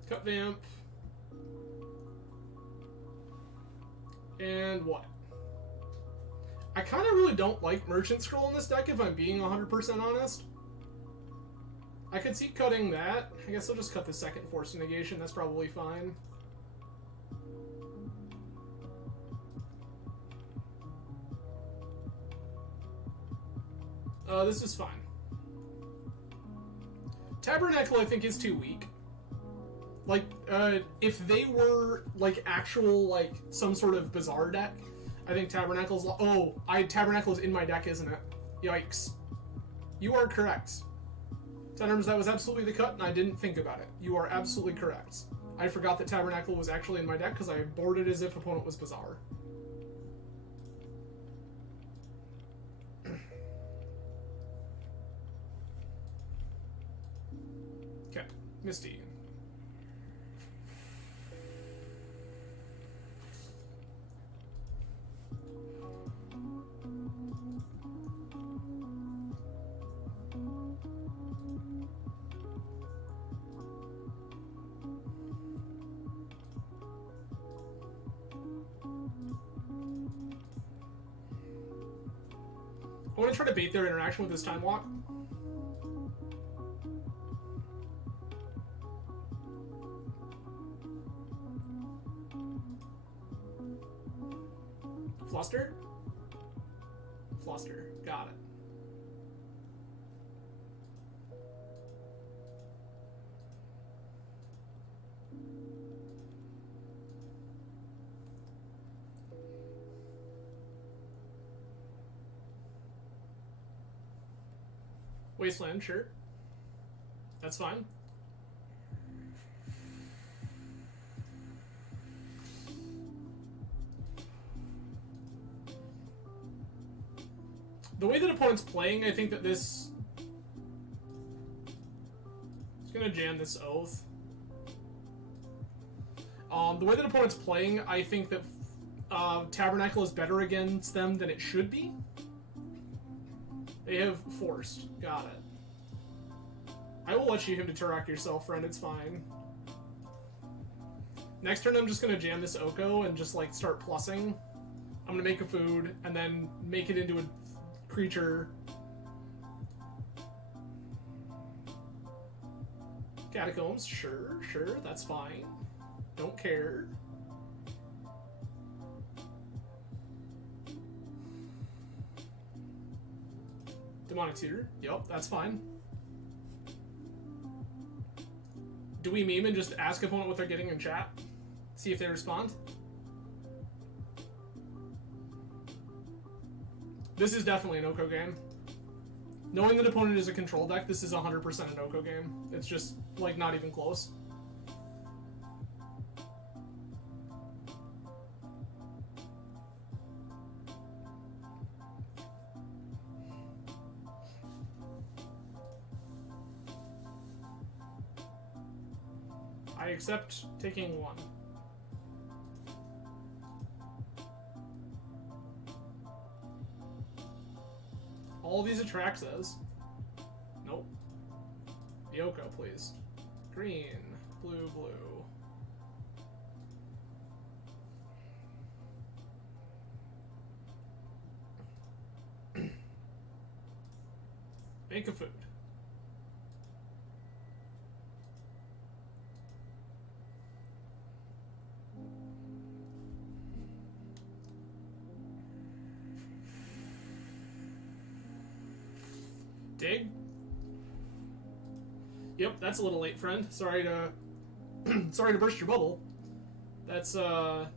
Cut Vamp. And what? I kind of really don't like Merchant Scroll in this deck, if I'm being 100% honest. I could see cutting that. I guess I'll just cut the second Forced Negation. That's probably fine. This is fine. Tabernacle, I think, is too weak. Like, if they were, like, actual, like, some sort of Bazaar deck, I think Tabernacle's... Oh, Tabernacle is in my deck, isn't it? Yikes. You are correct. TenArms, that was absolutely the cut, and I didn't think about it. You are absolutely correct. I forgot that Tabernacle was actually in my deck, because I boarded as if opponent was Bazaar. Okay, Misty. I want to try to bait their interaction with this Time Walk. Fluster? Fluster. Got it. Wasteland, sure. That's fine. The way that opponent's playing, I think that this... He's gonna jam this Oath. The way that opponent's playing, I think that Tabernacle is better against them than it should be. They have Forced. Got it. I will let you him to Turok yourself, friend. It's fine. Next turn, I'm just gonna jam this Oko and just, like, start plussing. I'm gonna make a food, and then make it into a creature. Catacombs, sure, that's fine. Don't care. Demonic Tutor, yep, that's fine. Do we meme and just ask opponent what they're getting in chat? See if they respond? This is definitely an Oko game. Knowing that opponent is a control deck, this is 100% an Oko game. It's just, like, not even close. I accept taking one. All these Atraxas. Nope. Yoko, please. Green, blue, blue. Make a food. Dig? Yep, that's a little late, friend. Sorry to sorry to burst your bubble. That's a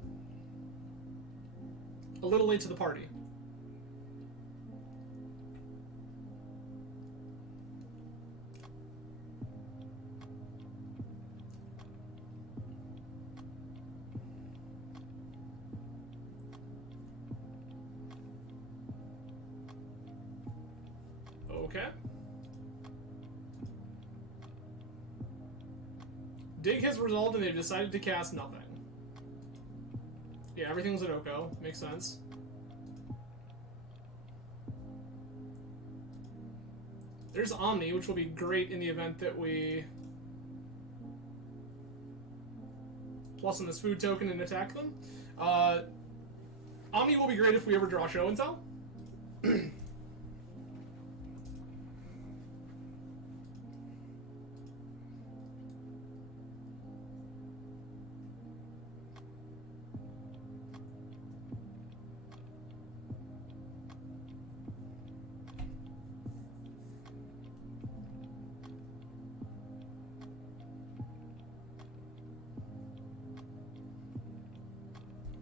little late to the party. Okay. Dig has resolved and they've decided to cast nothing. Yeah, everything's at Oko. Makes sense. There's Omni, which will be great in the event that we plus on this food token and attack them. Omni will be great if we ever draw show and tell.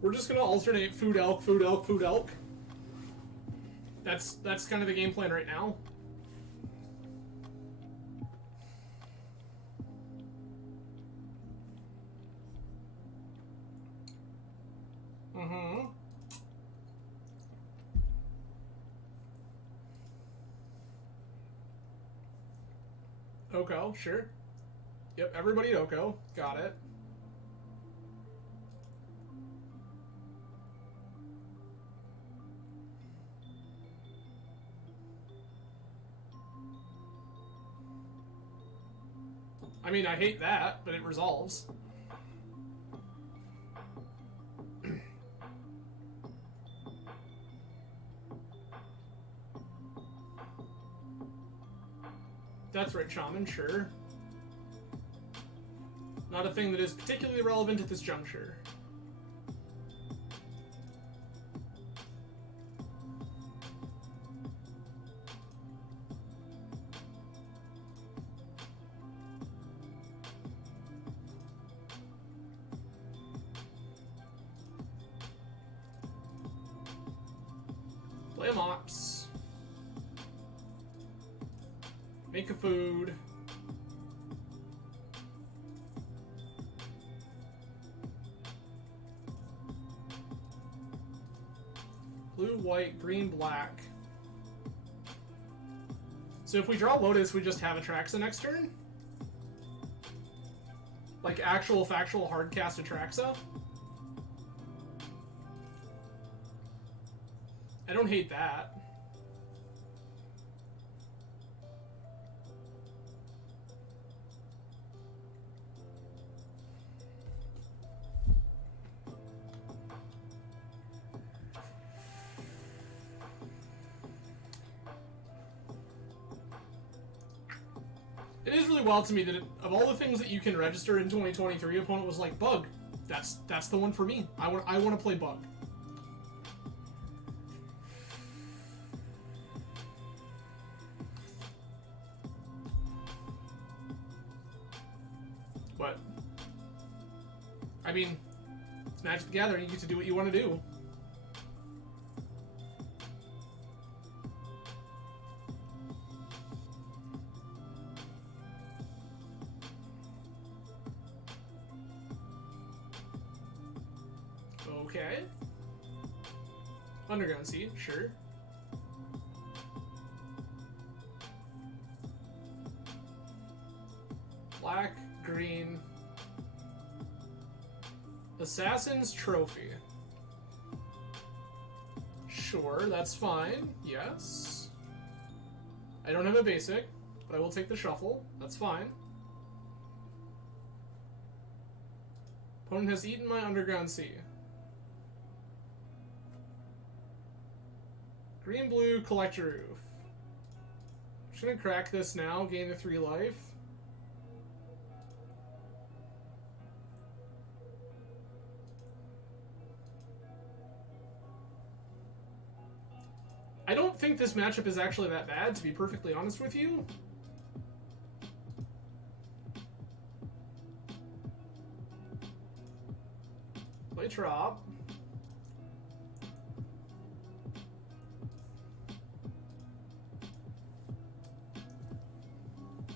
We're just gonna alternate food elk, food elk, food elk. That's kind of the game plan right now. Mm-hmm. Oko, sure. Yep, everybody at Oko. Got it. I mean, I hate that, but it resolves. That's right, Shaman, sure. Not a thing that is particularly relevant at this juncture. Play a Mops. Make a food. Blue, white, green, black. So if we draw Lotus, we just have Atraxa next turn? Like actual factual hardcast Atraxa? I don't hate that. It is really wild to me that of all the things that you can register in 2023, opponent was like, Bug. That's the one for me. I want to play Bug. But I mean, it's Magic the Gathering, you get to do what you want to do. Okay. Underground Sea, sure. Black, green. Assassin's Trophy. Sure, that's fine. Yes. I don't have a basic, but I will take the shuffle. That's fine. Opponent has eaten my Underground Sea. Green, blue, collect your roof. Just gonna crack this now, gain the 3 life. I don't think this matchup is actually that bad, to be perfectly honest with you. Play Trop.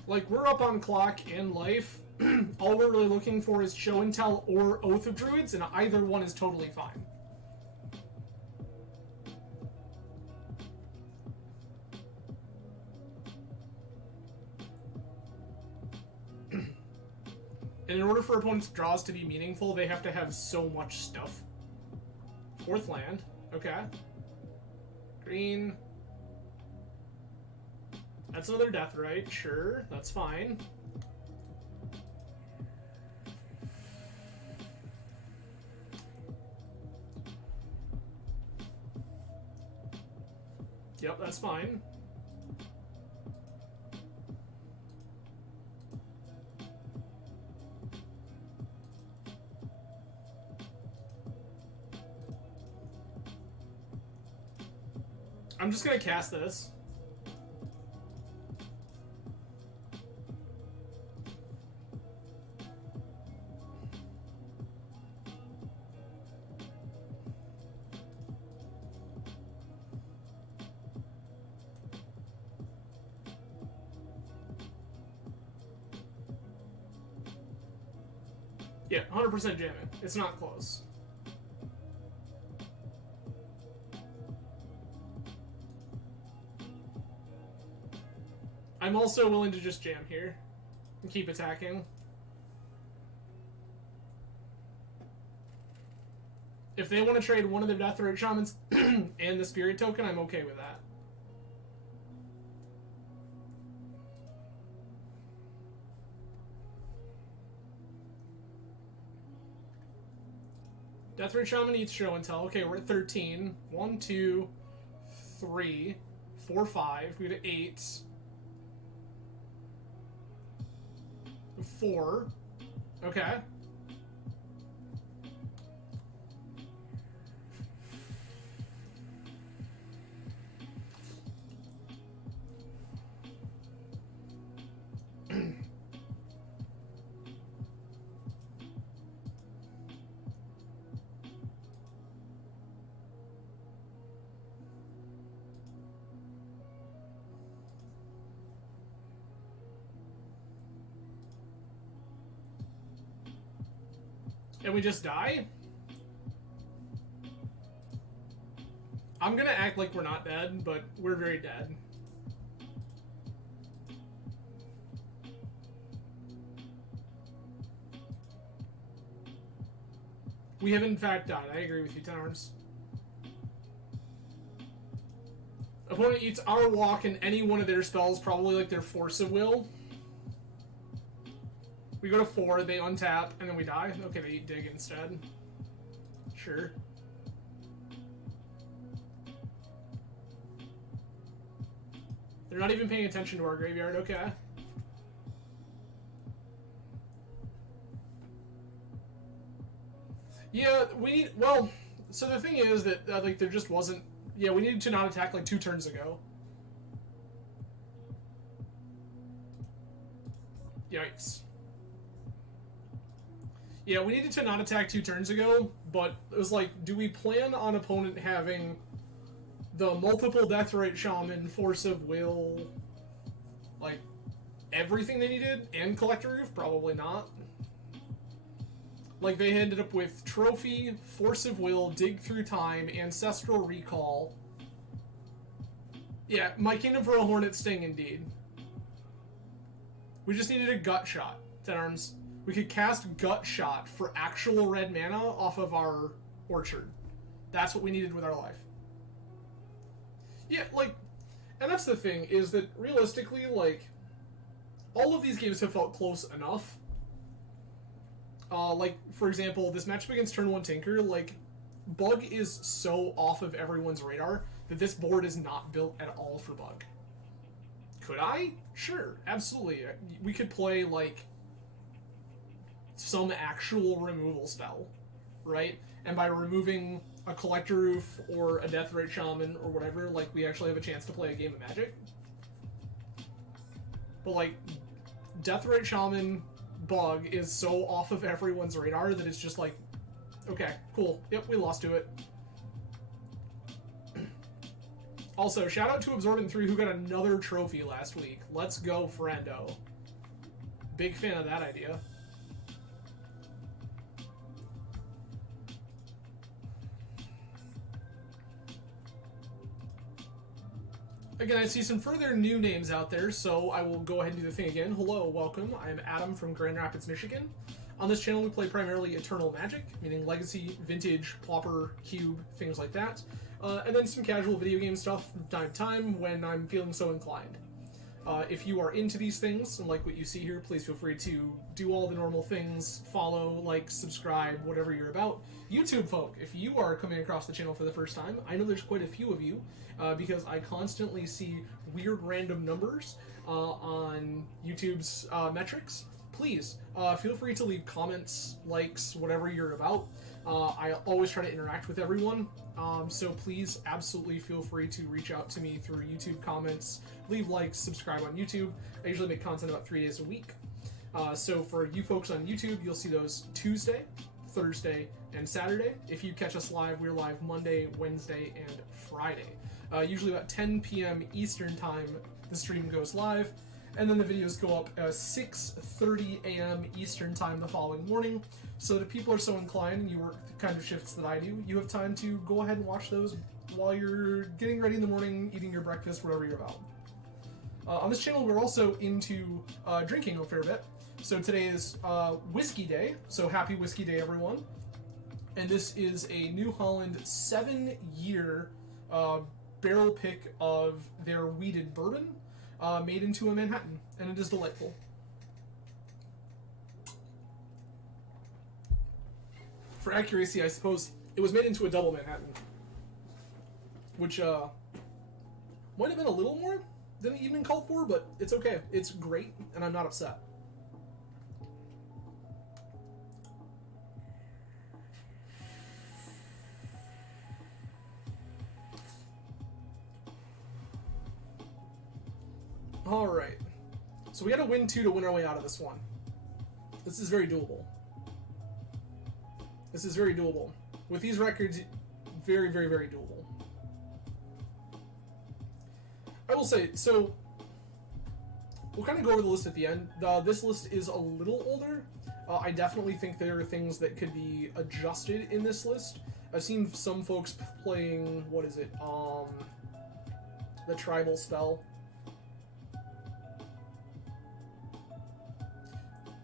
Like, we're up on clock and life. All we're really looking for is Show and Tell or Oath of Druids, and either one is totally fine. And in order for opponents' draws to be meaningful, they have to have so much stuff. 4th land. Okay. Green. That's another Death Right. Sure, that's fine. Yep, that's fine. I'm just gonna cast this. Yeah, 100% jam it. It's not close. I'm also willing to just jam here and keep attacking. If they want to trade one of their Death Right Shamans and the Spirit Token, I'm okay with that. Death Right Shaman eats Show and Tell. Okay, we're at 13. 1, 2, 3, 4, 5. We go to 8. 4. Okay. And we just die? I'm gonna act like we're not dead, but we're very dead. We have in fact died. I agree with you, TenArms. Opponent eats our walk and any one of their spells, probably like their Force of Will. We go to 4, they untap, and then we die. Okay, they eat Dig instead. Sure. They're not even paying attention to our graveyard. Okay. Yeah, we need... Well, so the thing is that, like, there just wasn't... Yeah, we needed to not attack, like, 2 turns ago. Yikes. Yeah, we needed to not attack 2 turns ago, but it was like, do we plan on opponent having the multiple Deathrite Shaman, Force of Will, like, everything they needed, and Collector Roof? Probably not. Like, they ended up with Trophy, Force of Will, Dig Through Time, Ancestral Recall. Yeah, my Kingdom for a Hornet Sting, indeed. We just needed a Gut Shot, TenArms. We could cast Gut Shot for actual red mana off of our Orchard. That's what we needed with our life. Yeah, like, and that's the thing, is that realistically, like, all of these games have felt close enough. Like, for example, this matchup against Turn 1 Tinker, like, Bug is so off of everyone's radar that this board is not built at all for Bug. Could I? Sure, absolutely. We could play, like, some actual removal spell, right? And by removing a Collector Roof or a Deathrite Shaman or whatever, like, we actually have a chance to play a game of Magic. But, like, Deathrite Shaman Bug is so off of everyone's radar that it's just like, okay, cool, yep, we lost to it. Also, shout out to Absorbent 3 who got another trophy last week. Let's go, friendo. Big fan of that idea. Again, I see some further new names out there, so I will go ahead and do the thing again. Hello, welcome. I am Adam from Grand Rapids, Michigan. On this channel, we play primarily Eternal Magic, meaning Legacy, Vintage, Pauper, Cube, things like that. And then some casual video game stuff from time to time when I'm feeling so inclined. If you are into these things and like what you see here, please feel free to do all the normal things, follow, like, subscribe, whatever you're about. YouTube folk, if you are coming across the channel for the first time, I know there's quite a few of you, because I constantly see weird random numbers on YouTube's metrics. Please, feel free to leave comments, likes, whatever you're about. I always try to interact with everyone, so please absolutely feel free to reach out to me through YouTube comments, leave likes, subscribe on YouTube. I usually make content about 3 days a week. So for you folks on YouTube, you'll see those Tuesday, Thursday, and Saturday. If you catch us live, we're live Monday, Wednesday, and Friday. Usually about 10 p.m. Eastern time, the stream goes live, and then the videos go up 6:30 a.m. Eastern time the following morning, so that if people are so inclined and you work the kind of shifts that I do, you have time to go ahead and watch those while you're getting ready in the morning, eating your breakfast, whatever you're about. On this channel, we're also into drinking a fair bit. So today is Whiskey Day, so happy Whiskey Day, everyone. And this is a New Holland 7-year barrel pick of their weeded bourbon, made into a Manhattan, and it is delightful. For accuracy, I suppose it was made into a double Manhattan, which might have been a little more than the evening called for, but it's okay. It's great, and I'm not upset. Alright. So we gotta win 2 to win our way out of this one. This is very doable. This is very doable. With these records, very, very, very doable. I will say, so we'll kind of go over the list at the end. This list is a little older. I definitely think there are things that could be adjusted in this list. I've seen some folks playing, what is it, the tribal spell.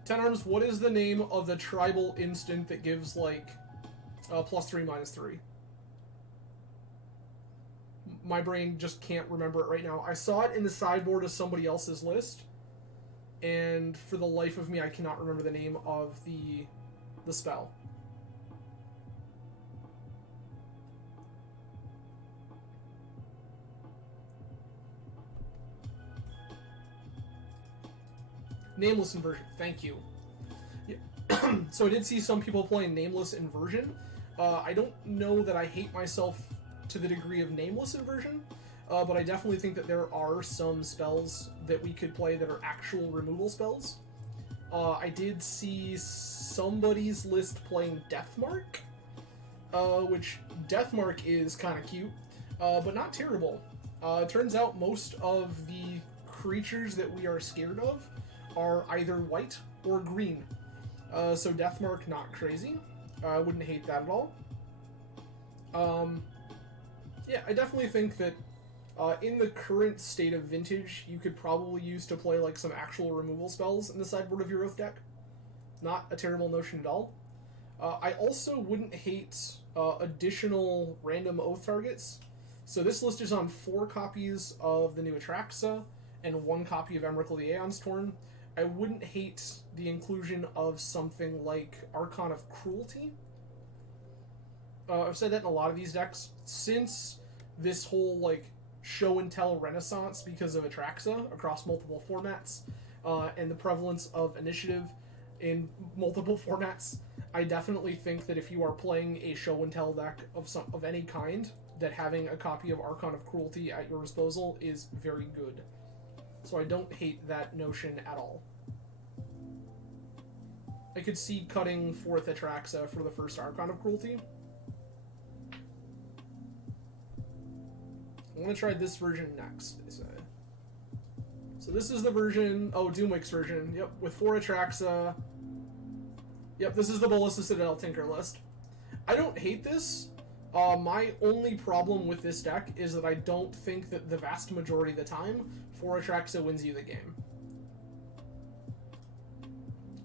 TenArms, what is the name of the tribal instant that gives, like, +3, -3. My brain just can't remember it right now. I saw it in the sideboard of somebody else's list, and for the life of me, I cannot remember the name of the spell. Nameless Inversion. Thank you. Yeah. So I did see some people playing Nameless Inversion. I don't know that I hate myself to the degree of Nameless Inversion, but I definitely think that there are some spells that we could play that are actual removal spells. I did see somebody's list playing Deathmark, which Deathmark is kind of cute, but not terrible. It turns out most of the creatures that we are scared of are either white or green. So Deathmark, not crazy. I wouldn't hate that at all. Yeah, I definitely think that in the current state of Vintage, you could probably use to play like some actual removal spells in the sideboard of your Oath deck. Not a terrible notion at all. I also wouldn't hate additional random Oath targets. So this list is on 4 copies of the new Atraxa and 1 copy of Emrakul the Aeon's Torn. I wouldn't hate the inclusion of something like Archon of Cruelty. I've said that in a lot of these decks. Since this whole, like, show and tell renaissance because of Atraxa across multiple formats, and the prevalence of initiative in multiple formats, I definitely think that if you are playing a show and tell deck of any kind, that having a copy of Archon of Cruelty at your disposal is very good. So I don't hate that notion at all. I could see cutting 4th Atraxa for the first Archon of Cruelty. I'm going to try this version next, they say. So this is the version, Doomwick's version, yep, with 4 Atraxa. Yep, this is the Bolas Citadel Tinker list. I don't hate this. My only problem with this deck is that I don't think that the vast majority of the time, 4 Atraxa wins you the game.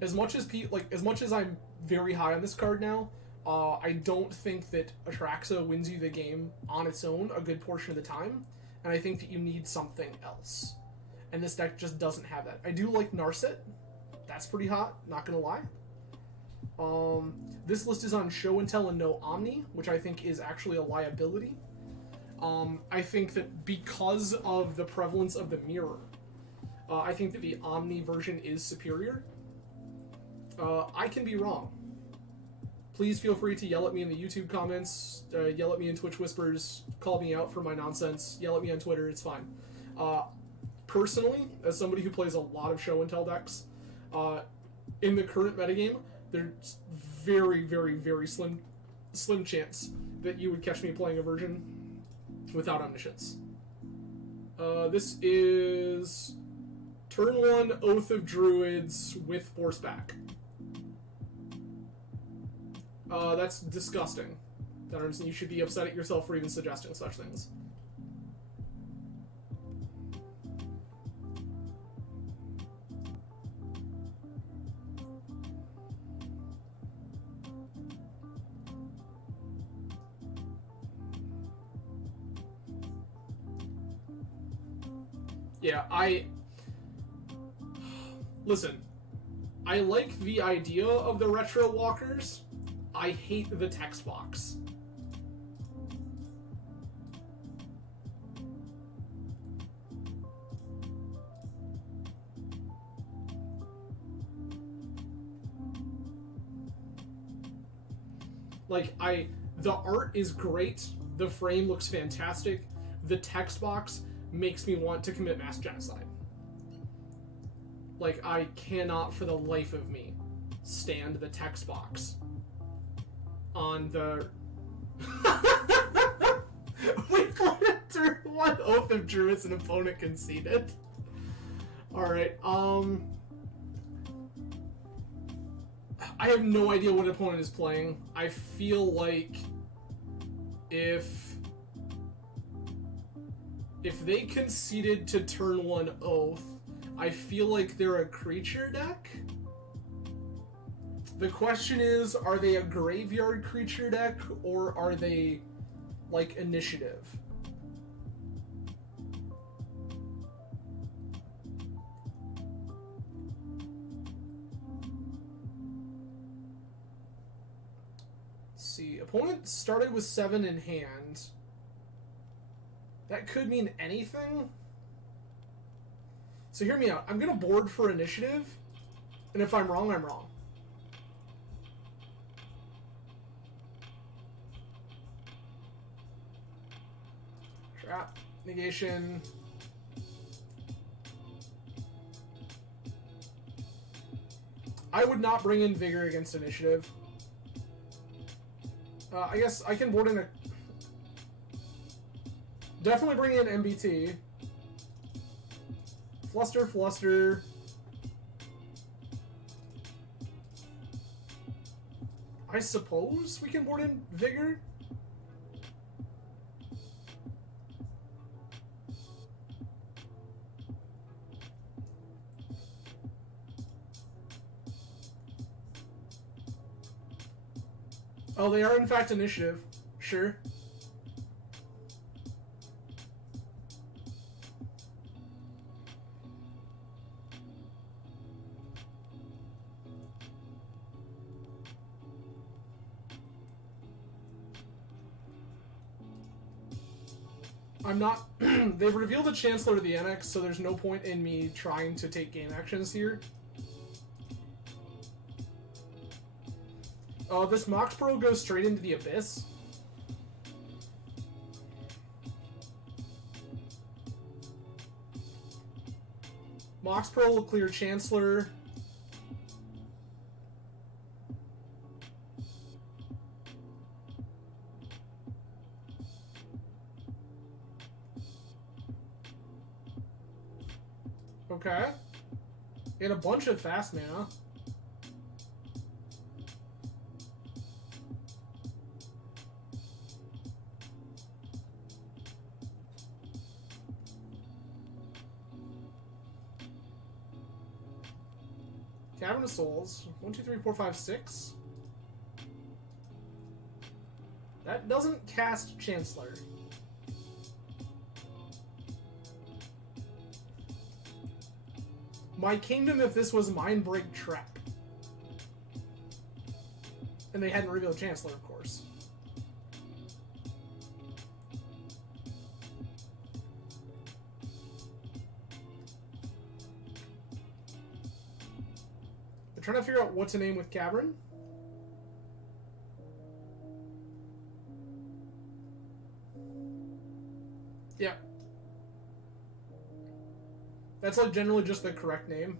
As much as I'm very high on this card now, I don't think that Atraxa wins you the game on its own a good portion of the time, and I think that you need something else. And this deck just doesn't have that. I do like Narset. That's pretty hot, not gonna lie. This list is on Show and Tell and no Omni, which I think is actually a liability. I think that because of the prevalence of the mirror, I think that the Omni version is superior. I can be wrong. Please feel free to yell at me in the YouTube comments, yell at me in Twitch Whispers, call me out for my nonsense, yell at me on Twitter, it's fine. Personally, as somebody who plays a lot of show and tell decks, in the current metagame, there's very, very, very slim chance that you would catch me playing a version without Omniscience. This is turn 1 Oath of Druids with Force Back. That's disgusting. You should be upset at yourself for even suggesting such things. Yeah, listen, I like the idea of the retro walkers. I hate the text box. The art is great, the frame looks fantastic, the text box makes me want to commit mass genocide. I cannot for the life of me stand the text box on the... We played a turn 1 Oath of Druids and opponent conceded. Alright, I have no idea what opponent is playing. I feel like if they conceded to turn 1 Oath, I feel like they're a creature deck. The question is, are they a graveyard creature deck, or are they, like, initiative? Let's see, opponent started with 7 in hand. That could mean anything. So hear me out. I'm going to board for initiative, and if I'm wrong, I'm wrong. Trap, negation. I would not bring in Vigor against initiative. I guess I can board in a... Definitely bring in MBT. Fluster. I suppose we can board in Vigor. Oh, they are in fact initiative. Sure. I'm not... They've revealed the Chancellor of the NX, so there's no point in me trying to take game actions here. This Mox Pro goes straight into the Abyss. Mox Pro will clear Chancellor. Okay. And a bunch of fast mana. Cavern of Souls. 1, 2, 3, 4, 5, 6. That doesn't cast Chancellor. My Kingdom if this was Mindbreak Trap. And they hadn't revealed Chancellor, of course. They're trying to figure out what to name with Cavern. Yeah. That's like generally just the correct name.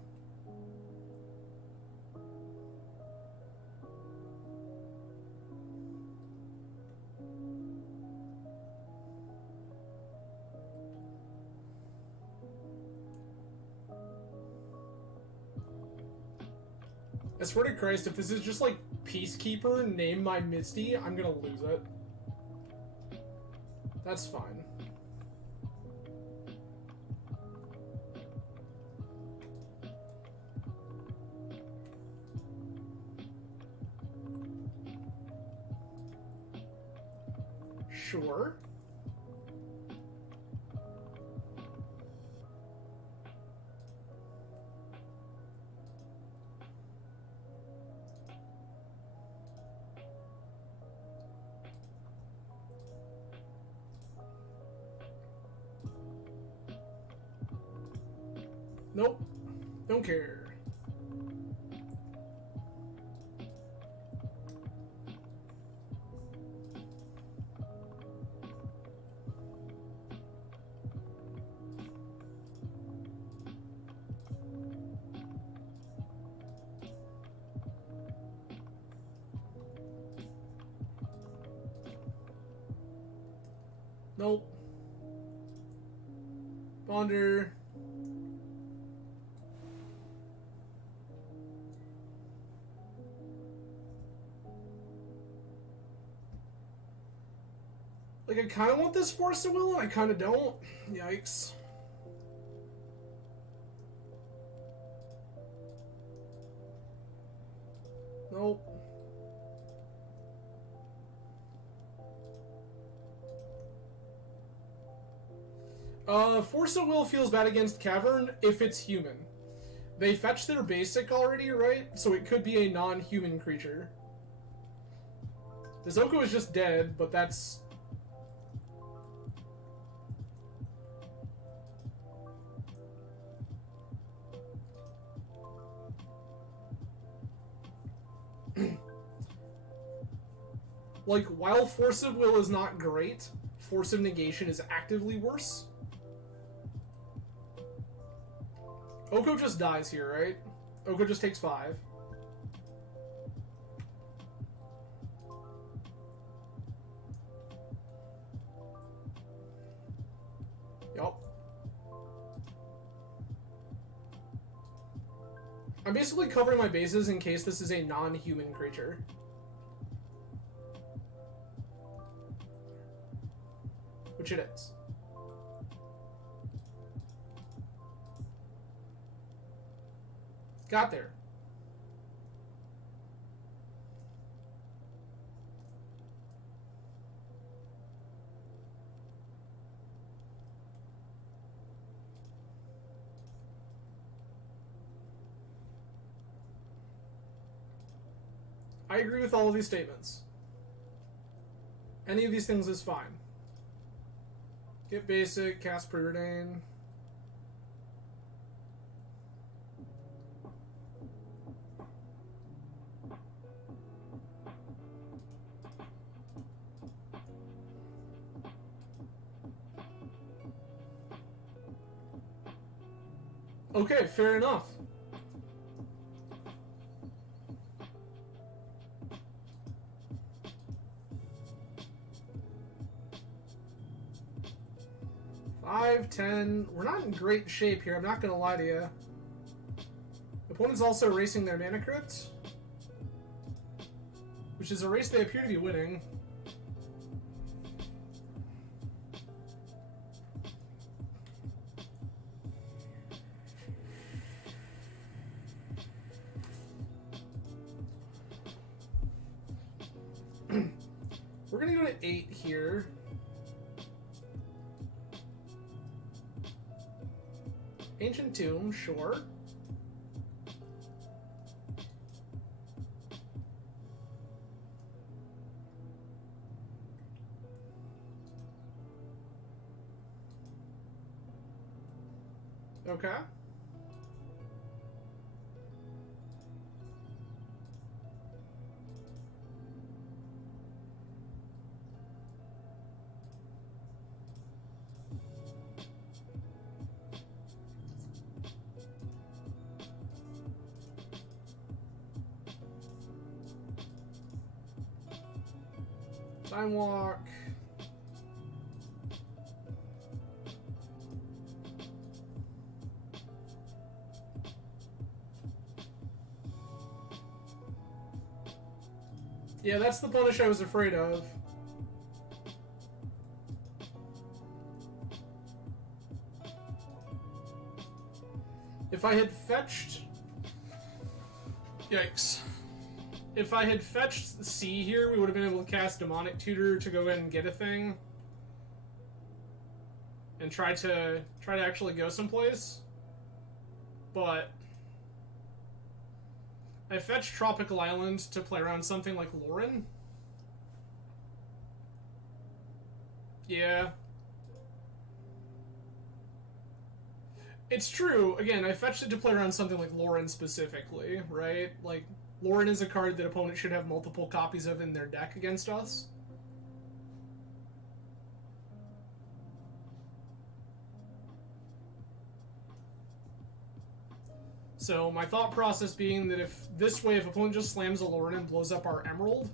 I swear to Christ, if this is just like Peacekeeper, name my Misty, I'm gonna lose it. That's fine. Sure. Nope. Don't care. Nope. Bonder. Like, I kind of want this Force of Will, and I kind of don't. Yikes. Nope. Force of Will feels bad against Cavern if it's human. They fetch their basic already, right? So it could be a non-human creature. The Zoko is just dead, but that's... like, while Force of Will is not great, Force of Negation is actively worse. Oko just dies here, right? Oko just takes 5. Yup. I'm basically covering my bases in case this is a non-human creature. Which it is. Got there. I agree with all of these statements. Any of these things is fine. Get basic, cast Preordain. Okay, fair enough. Five, 10. We're not in great shape here, I'm not gonna lie to you. Opponent's also erasing their Mana Crypt, which is a race they appear to be winning. We're gonna go to 8 here. Ancient Tomb, sure. Okay. Time Walk. Yeah, that's the punish I was afraid of. If I had fetched... Yikes. If I had fetched C here, we would have been able to cast Demonic Tutor to go in and get a thing. And try to actually go someplace. But I fetched Tropical Island to play around something like Lauren. Yeah. It's true. Again, I fetched it to play around something like Lauren specifically, right? Like, Lauren is a card that opponents should have multiple copies of in their deck against us. So my thought process being that if this way, if opponent just slams a Lauren and blows up our Emerald,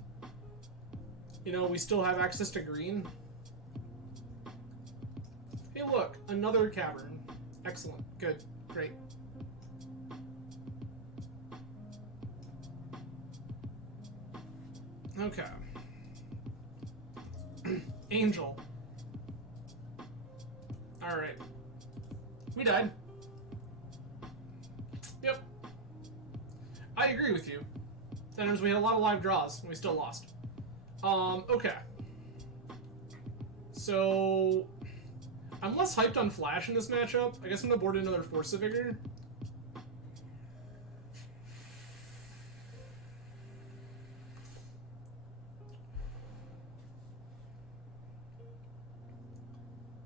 you know, we still have access to green. Hey look, another Cavern. Excellent. Good. Great. Okay. Angel. Alright. We died. Yep. I agree with you. TenArms, we had a lot of live draws, and we still lost. Okay. So, I'm less hyped on Flash in this matchup. I guess I'm gonna board another Force of Vigor.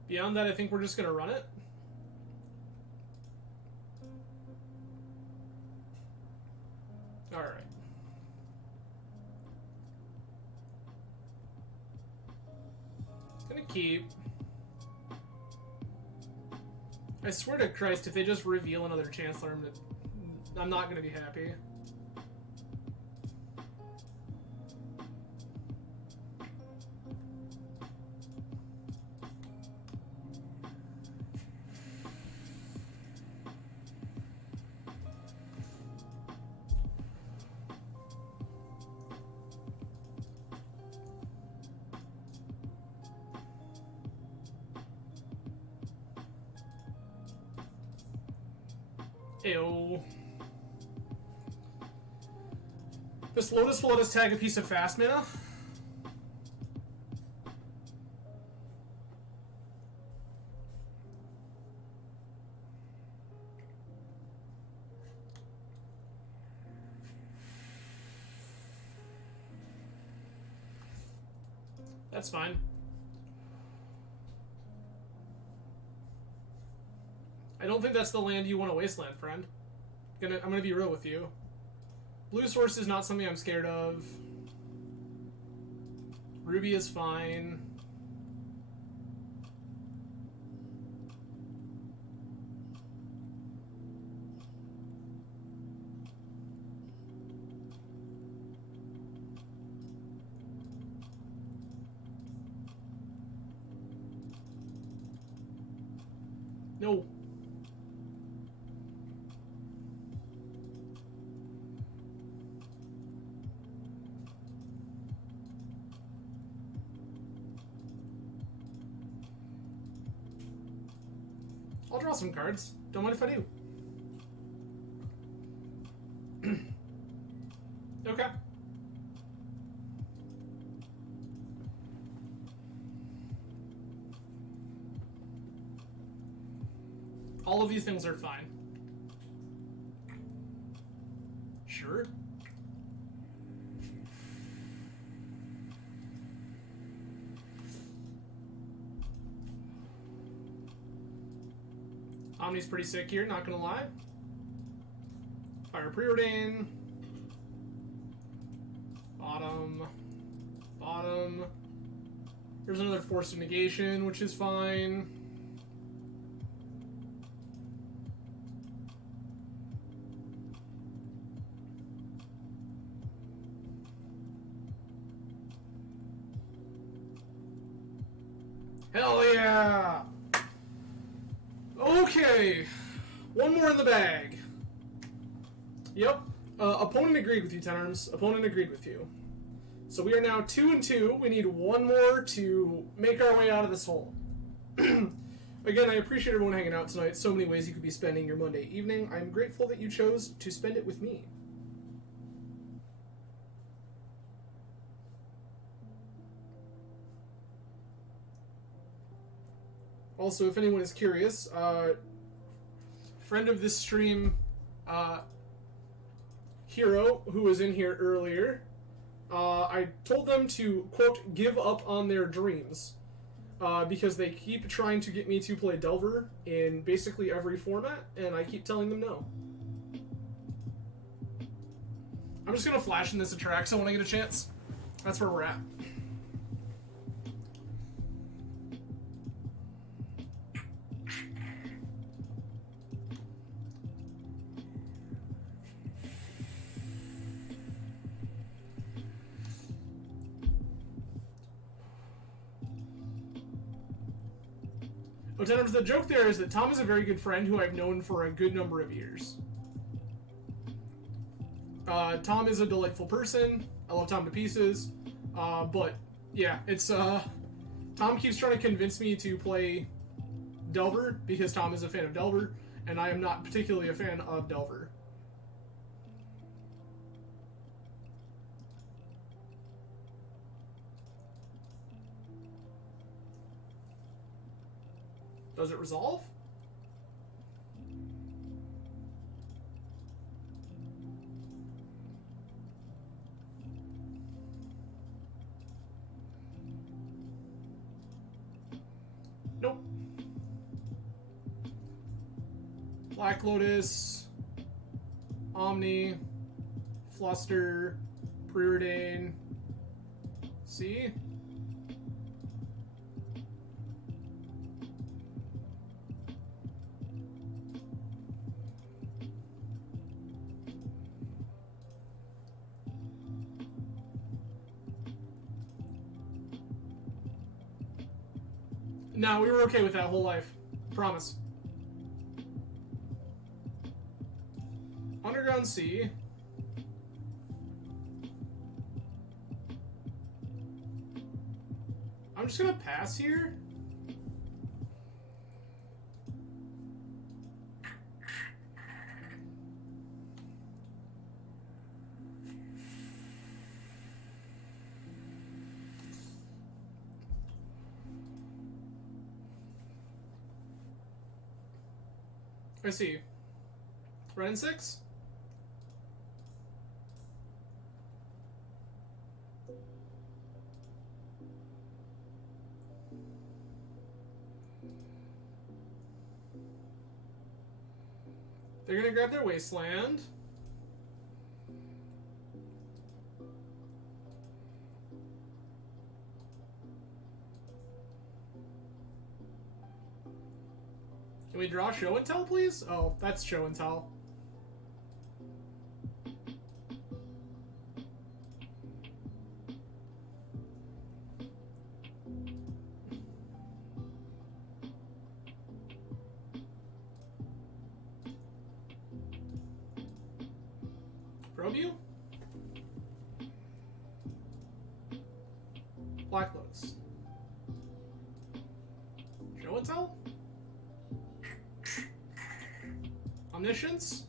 Beyond that, I think we're just gonna run it. Alright. Gonna keep. I swear to Christ, if they just reveal another Chancellor, I'm not gonna be happy. Ew. This Lotus will let us tag a piece of fast mana. That's fine. I don't think that's the land you want to wasteland, friend. I'm gonna be real with you. Blue source is not something I'm scared of. Ruby is fine. No. I'll draw some cards. Don't mind if I do. Okay. All of these things are fine. Sure. Omni's pretty sick here, not gonna lie. Fire Preordain. Bottom. Bottom. Here's another Force of Negation, which is fine. Hell yeah! Okay, one more in the bag. Yep, opponent agreed with you, TenArms. Opponent agreed with you. So we are now 2-2. We need one more to make our way out of this hole. Again, I appreciate everyone hanging out tonight. So many ways you could be spending your Monday evening. I'm grateful that you chose to spend it with me. Also, if anyone is curious, friend of this stream, Hero, who was in here earlier, I told them to, quote, give up on their dreams, because they keep trying to get me to play Delver in basically every format, and I keep telling them no. I'm just going to flash in this Atraxa when I get a chance. That's where we're at. Oh, TenArms, the joke there is that Tom is a very good friend who I've known for a good number of years. Tom is a delightful person. I love Tom to pieces. But, yeah, it's, Tom keeps trying to convince me to play Delver because Tom is a fan of Delver, and I am not particularly a fan of Delver. Does it resolve? Nope. Black Lotus, Omni, Fluster, Preordain. See? No, we were okay with that whole life. Promise. Underground Sea. I'm just gonna pass here. I see. Red and 6? They're gonna grab their Wasteland. Can we draw Show and Tell, please? Oh, that's Show and Tell. Probe you? Black Lotus. Show and Tell? Omniscience?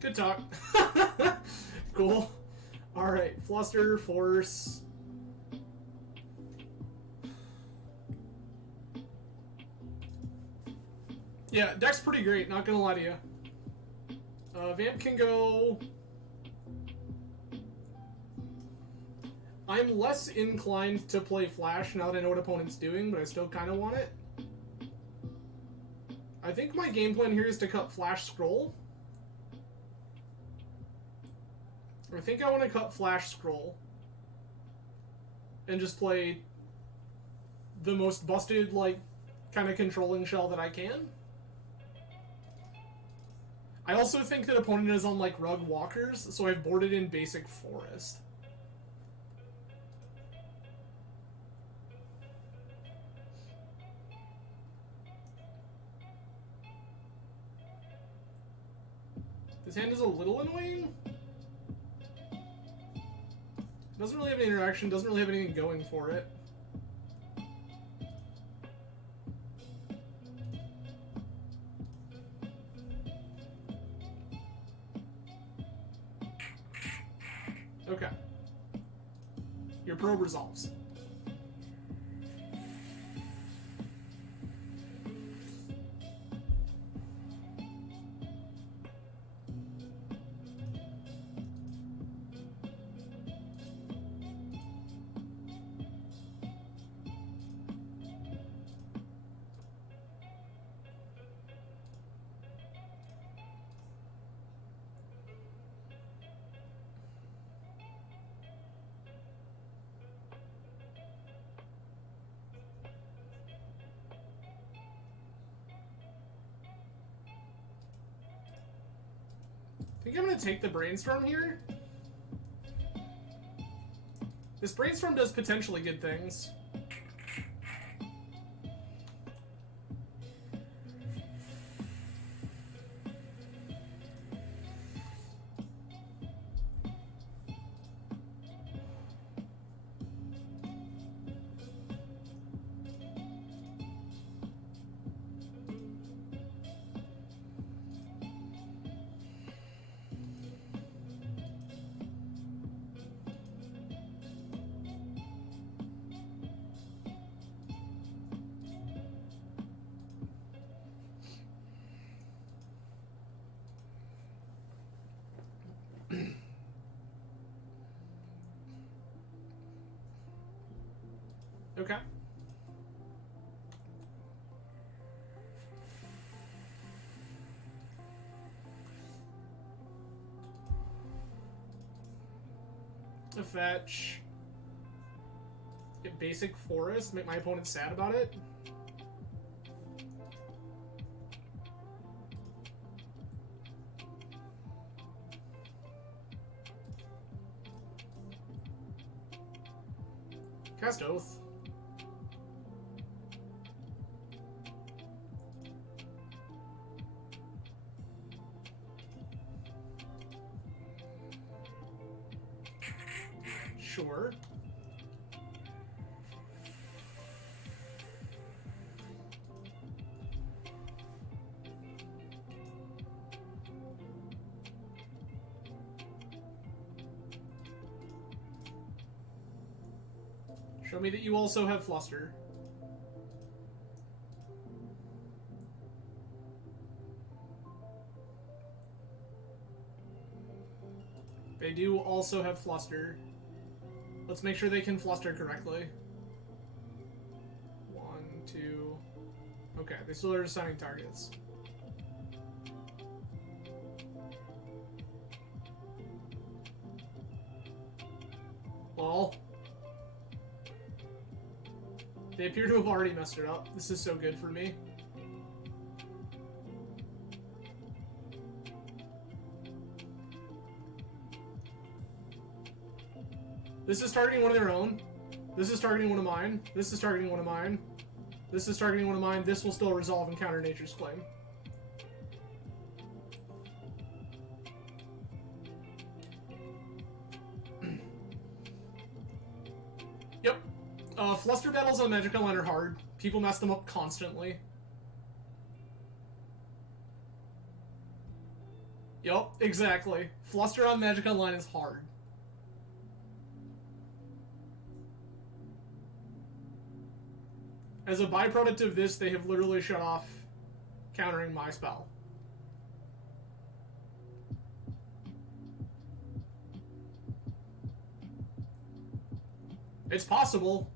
Good talk. Cool. Alright, Fluster, Force. Yeah, deck's pretty great, not gonna lie to you. Vamp can go... I'm less inclined to play Flash now that I know what opponent's doing, but I still kind of want it. I think my game plan here is to cut Flash Scroll. I think I want to cut Flash Scroll. And just play the most busted, like, kind of controlling shell that I can. I also think that opponent is on, like, Rug Walkers, so I've boarded in basic Forest. This hand is a little annoying. Doesn't really have any interaction, doesn't really have anything going for it. Okay. Your probe resolves. I think I'm going to take the Brainstorm here. This Brainstorm does potentially good things. Okay. A fetch. Get basic forest, make my opponent sad about it. Cast Oath. Sure. Show me that you also have Fluster. They do also have Fluster. Let's make sure they can Fluster correctly. 1, 2... Okay, they still are assigning targets. Lol. They appear to have already messed it up. This is so good for me. This is targeting one of their own. This is targeting one of mine. This is targeting one of mine. This is targeting one of mine. This will still resolve and counter Nature's Claim. Yep. Fluster battles on Magic Online are hard. People mess them up constantly. Yep, exactly. Fluster on Magic Online is hard. As a byproduct of this, they have literally shut off countering my spell. It's possible.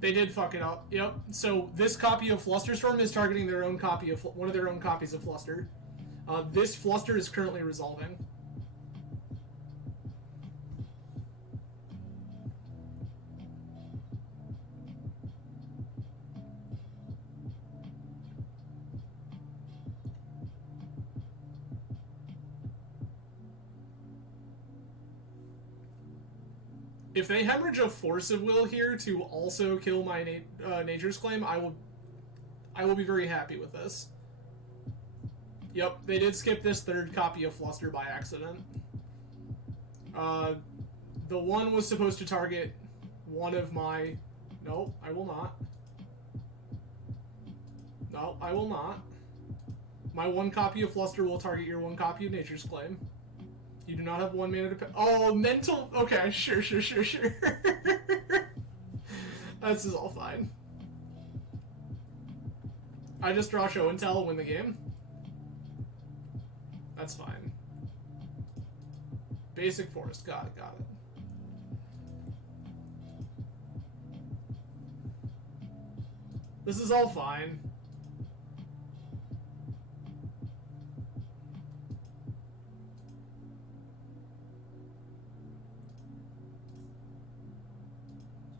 They did fuck it up. Yep. So this copy of Flusterstorm is targeting their own copy of one of their own copies of Fluster. This Fluster is currently resolving. If they hemorrhage a Force of Will here to also kill my Nature's Claim, I will be very happy with this. Yep, they did skip this third copy of Fluster by accident. The one was supposed to target one of my... No, I will not. No, I will not. My one copy of Fluster will target your one copy of Nature's Claim. You do not have 1 mana to... Oh, mental... Okay, sure. This is all fine. I just draw Show and Tell and win the game. That's fine. Basic Forest. Got it. This is all fine.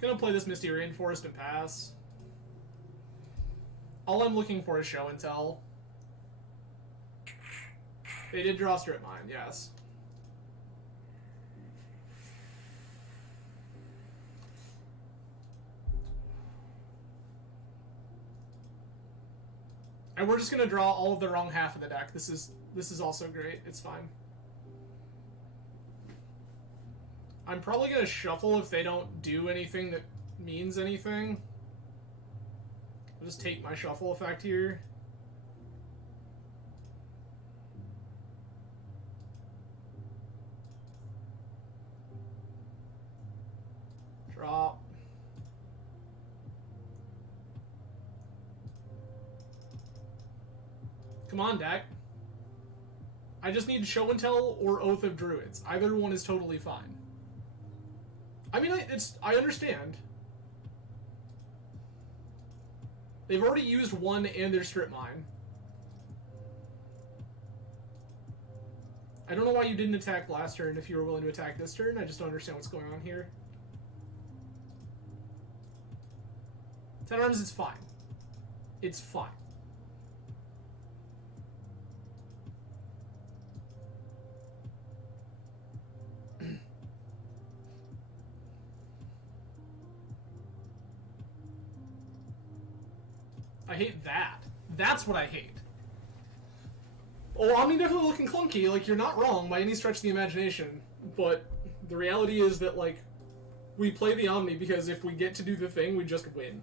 Gonna play this Misty Rainforest and pass. All I'm looking for is Show and Tell. They did draw Strip Mine, yes. And we're just gonna draw all of the wrong half of the deck. This is also great. It's fine. I'm probably going to shuffle if they don't do anything that means anything. I'll just take my shuffle effect here. Come on, deck. I just need Show and Tell or Oath of Druids. Either one is totally fine. I mean, I understand. They've already used one and their Strip Mine. I don't know why you didn't attack last turn if you were willing to attack this turn. I just don't understand what's going on here. TenArms is fine. It's fine. I hate that. That's what I hate. Oh, Omni definitely looking clunky. Like, you're not wrong by any stretch of the imagination. But the reality is that, like, we play the Omni because if we get to do the thing, we just win.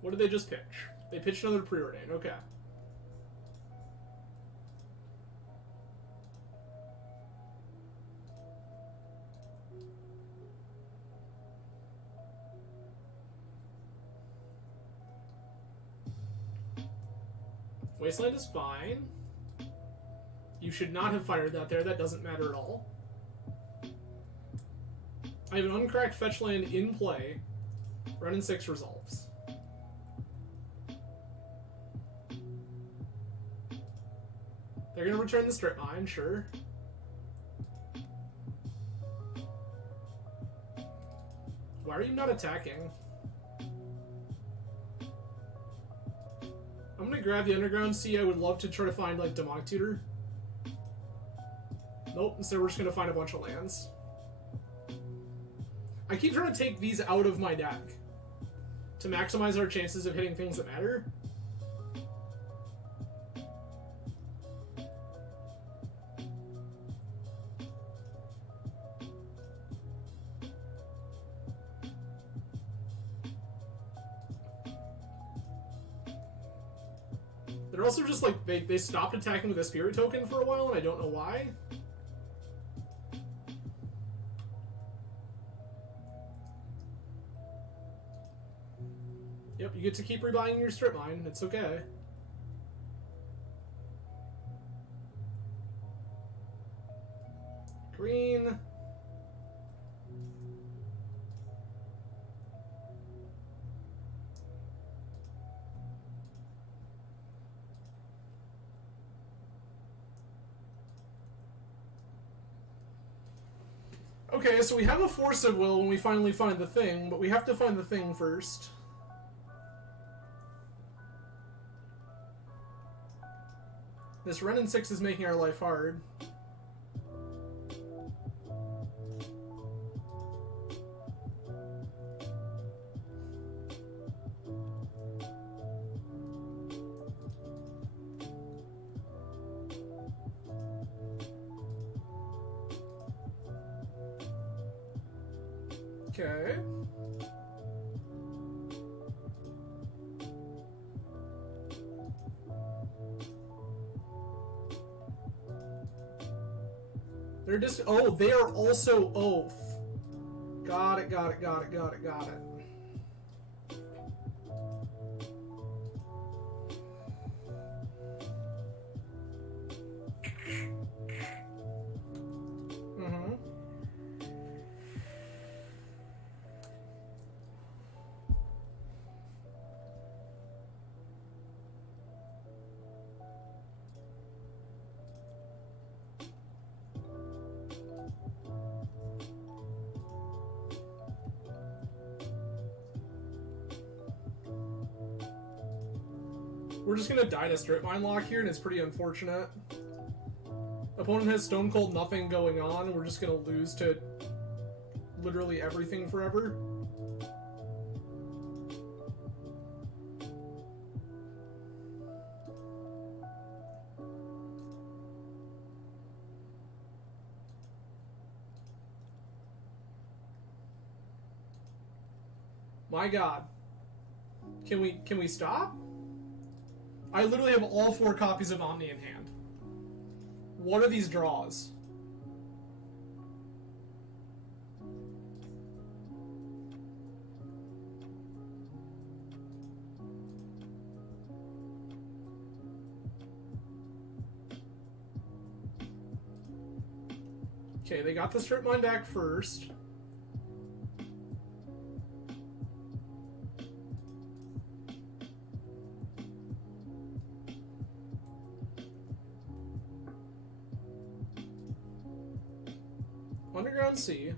What did they just pitch? They pitched another preordain. Okay. Wasteland is fine. You should not have fired that there. That doesn't matter at all. I have an uncracked fetch land in play. Run in 6 resolves. They're gonna return the Strip Mine, sure. Why are you not attacking? I'm gonna grab the Underground Sea. I would love to try to find, like, Demonic Tutor. Nope, instead we're just gonna find a bunch of lands. I keep trying to take these out of my deck to maximize our chances of hitting things that matter. They're also just like, they stopped attacking with a Spirit Token for a while, and I don't know why. Yep, you get to keep rebuying your Strip Mine. It's okay. Green. Okay, so we have a Force of Will when we finally find the thing, but we have to find the thing first. This Ren in 6 is making our life hard. Okay. They're just, oh, they are also Oath. Got it, got it, got it, got it, got it. We're just gonna die to Strip Mine Lock here, and it's pretty unfortunate. Opponent has Stone Cold nothing going on, and we're just gonna lose to literally everything forever. My God. Can we stop? I literally have all 4 copies of Omni in hand. What are these draws? Okay, they got the strip mine back first. Underground Sea.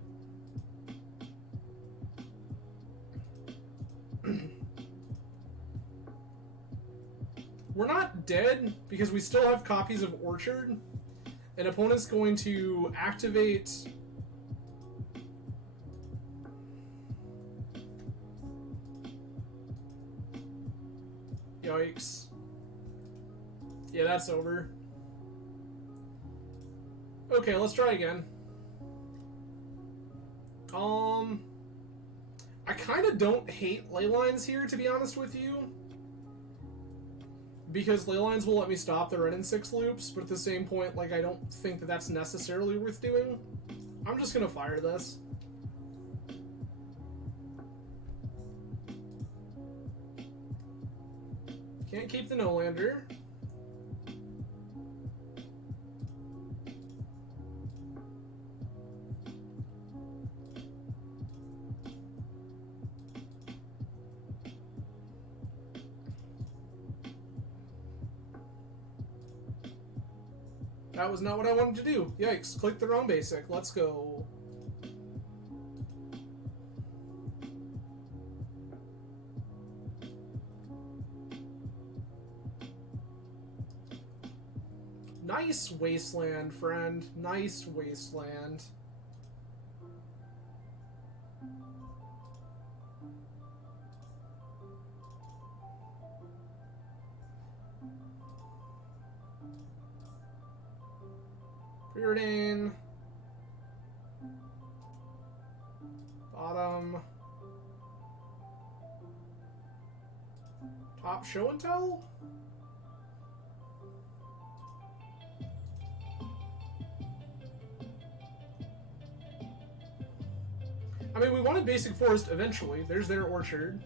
We're not dead because we still have copies of Orchard. An opponent's going to activate... Yikes. Yeah, that's over. Okay, let's try again. I kind of don't hate ley lines here, to be honest with you. Because ley lines will let me stop the Ren and 6 loops, but at the same point, like, I don't think that that's necessarily worth doing. I'm just gonna fire this. Can't keep the no-lander. That was not what I wanted to do. Yikes, clicked the wrong basic. Let's go. Nice wasteland, friend. Nice wasteland. Preordain. Bottom. Top show and tell? I mean, we wanted Basic Forest eventually. There's their Orchard.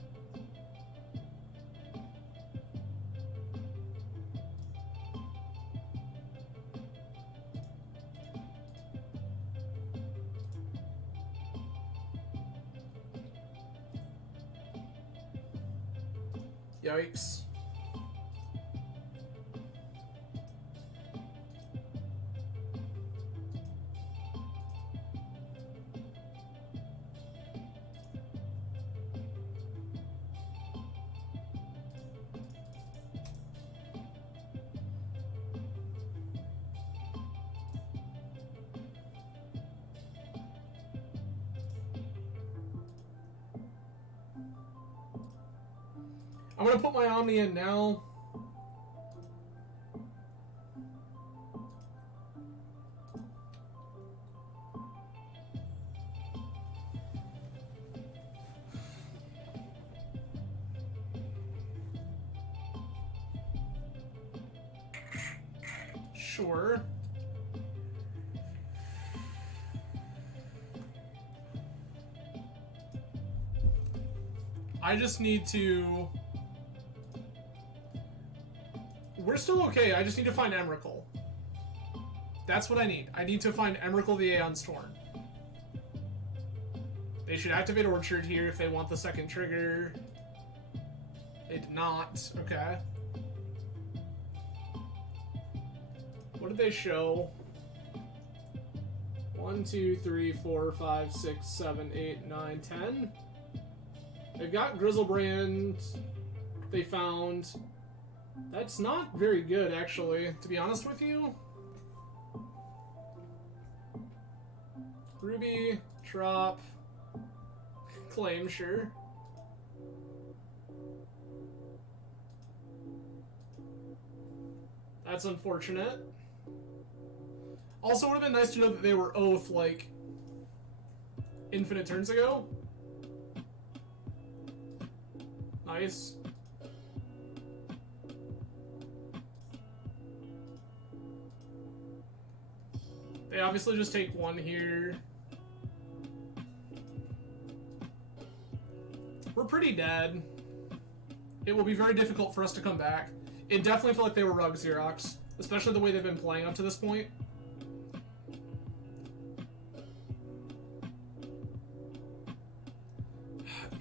Yikes. I'm gonna put my Omni in now. Sure. I just need to... We're still okay, I just need to find Emrakul. That's what I need. I need to find Emrakul the Aeon's Torn. They should activate Orchard here if they want the second trigger. They did not. Okay. What did they show? 1, 2, 3, 4, 5, 6, 7, 8, 9, 10. They've got Grizzlebrand. They found... That's not very good, actually, to be honest with you. Ruby, Trop, Claim, sure. That's unfortunate. Also, it would have been nice to know that they were Oath, like, infinite turns ago. Nice. They obviously just take one here. We're pretty dead. It will be very difficult for us to come back. It definitely felt like they were Rug Xerox, especially the way they've been playing up to this point.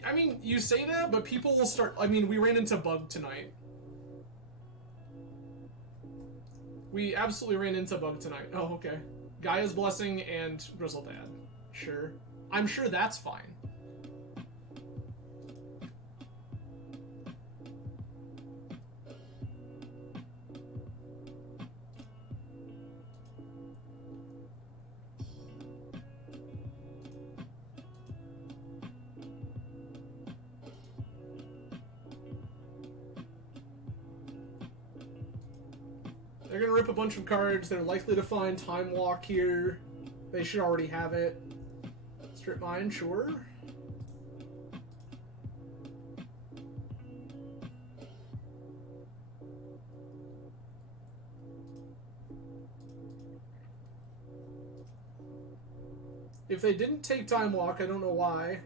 I mean, you say that, but people will start... I mean, we ran into Bug tonight. We absolutely ran into Bug tonight. Oh, okay. Gaia's Blessing and Grizzledad. Sure. I'm sure that's fine. They're gonna rip a bunch of cards. They're likely to find Time Walk here. They should already have it. Strip Mine, sure. If they didn't take Time Walk, I don't know why.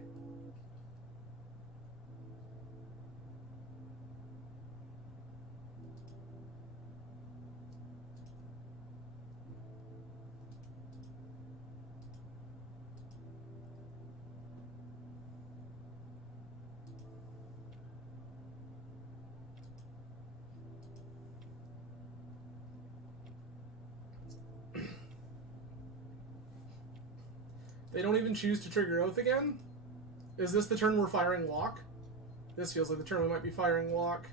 They don't even choose to trigger Oath again? Is this the turn we're firing Walk? This feels like the turn we might be firing Walk.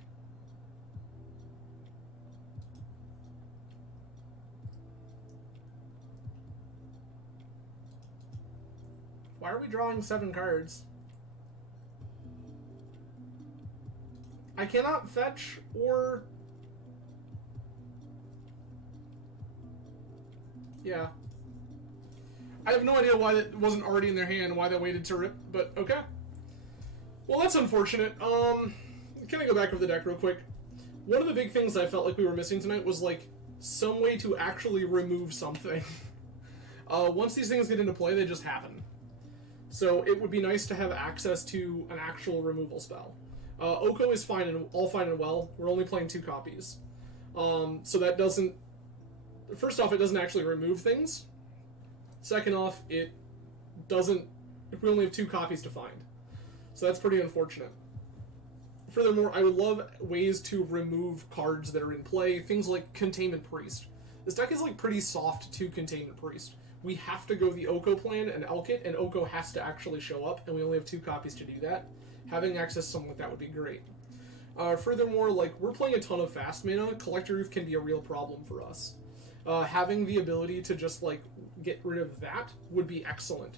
Why are we drawing 7 cards? I cannot fetch or... Yeah. I have no idea why that wasn't already in their hand, why they waited to rip, but okay. Well, that's unfortunate. Can I go back over the deck real quick? One of the big things I felt like we were missing tonight was, like, some way to actually remove something. Once these things get into play, they just happen. So it would be nice to have access to an actual removal spell. Oko is fine and all fine and well. We're only playing 2 copies. So that doesn't... First off, it doesn't actually remove things. Second off, it doesn't... We only have 2 copies to find. So that's pretty unfortunate. Furthermore, I would love ways to remove cards that are in play. Things like Containment Priest. This deck is like pretty soft to Containment Priest. We have to go the Oko plan and elk it, and Oko has to actually show up, and we only have 2 copies to do that. Having access to something like that would be great. Furthermore, like, we're playing a ton of fast mana. Collector Roof can be a real problem for us. Having the ability to just, like, get rid of that would be excellent.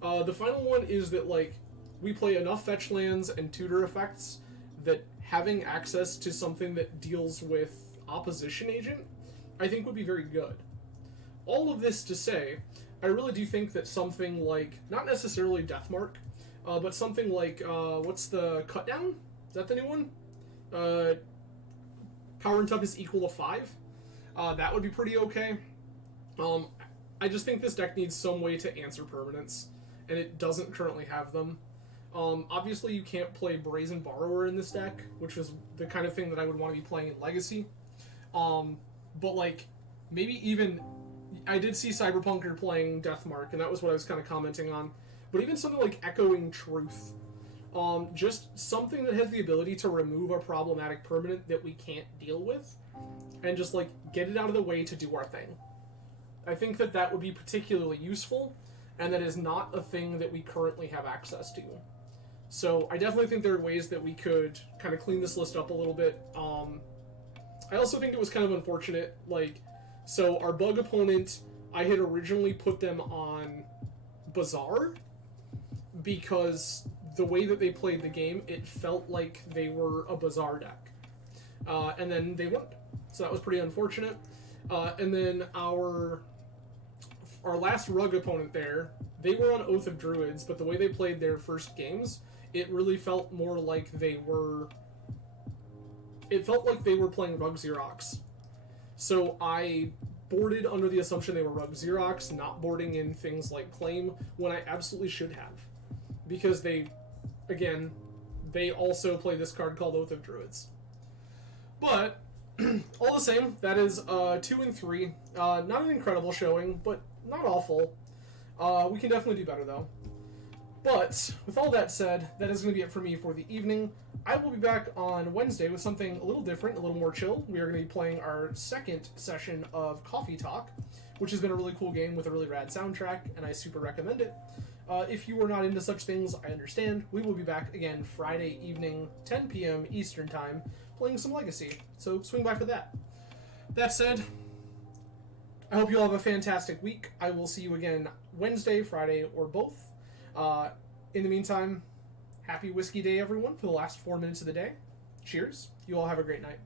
The final one is that, like, we play enough fetch lands and tutor effects that having access to something that deals with Opposition Agent, I think would be very good. All of this to say, I really do think that something like, not necessarily Deathmark, but something like, what's the Cut Down? Is that the new one? Power and Toughness equal to 5. That would be pretty okay. I just think this deck needs some way to answer permanents, and it doesn't currently have them. Obviously, you can't play Brazen Borrower in this deck, which is the kind of thing that I would want to be playing in Legacy. But, like, maybe even... I did see Cyberpunker playing Deathmark, and that was what I was kind of commenting on. But even something like Echoing Truth. Just something that has the ability to remove a problematic permanent that we can't deal with, and just, like, get it out of the way to do our thing. I think that that would be particularly useful, and that is not a thing that we currently have access to. So I definitely think there are ways that we could kind of clean this list up a little bit. I also think it was kind of unfortunate, like, so our Bug opponent, I had originally put them on Bazaar, because the way that they played the game, it felt like they were a Bazaar deck. And then they weren't. So that was pretty unfortunate. And then our last Rug opponent there, they were on Oath of Druids, but the way they played their first games, it really felt more like they were... It felt like they were playing Rug Xerox. So I boarded under the assumption they were Rug Xerox, not boarding in things like Claim, when I absolutely should have. Because they also play this card called Oath of Druids. But, all the same, that is 2 and 3. Not an incredible showing, but not awful. We can definitely do better, though. But, with all that said, that is going to be it for me for the evening. I will be back on Wednesday with something a little different, a little more chill. We are going to be playing our second session of Coffee Talk, which has been a really cool game with a really rad soundtrack, and I super recommend it. If you are not into such things, I understand. We will be back again Friday evening, 10 p.m. Eastern Time, playing some Legacy. So swing by for that. That said, I hope you all have a fantastic week. I will see you again Wednesday, Friday, or both. In the meantime, happy Whiskey Day, everyone, for the last 4 minutes of the day. Cheers. You all have a great night.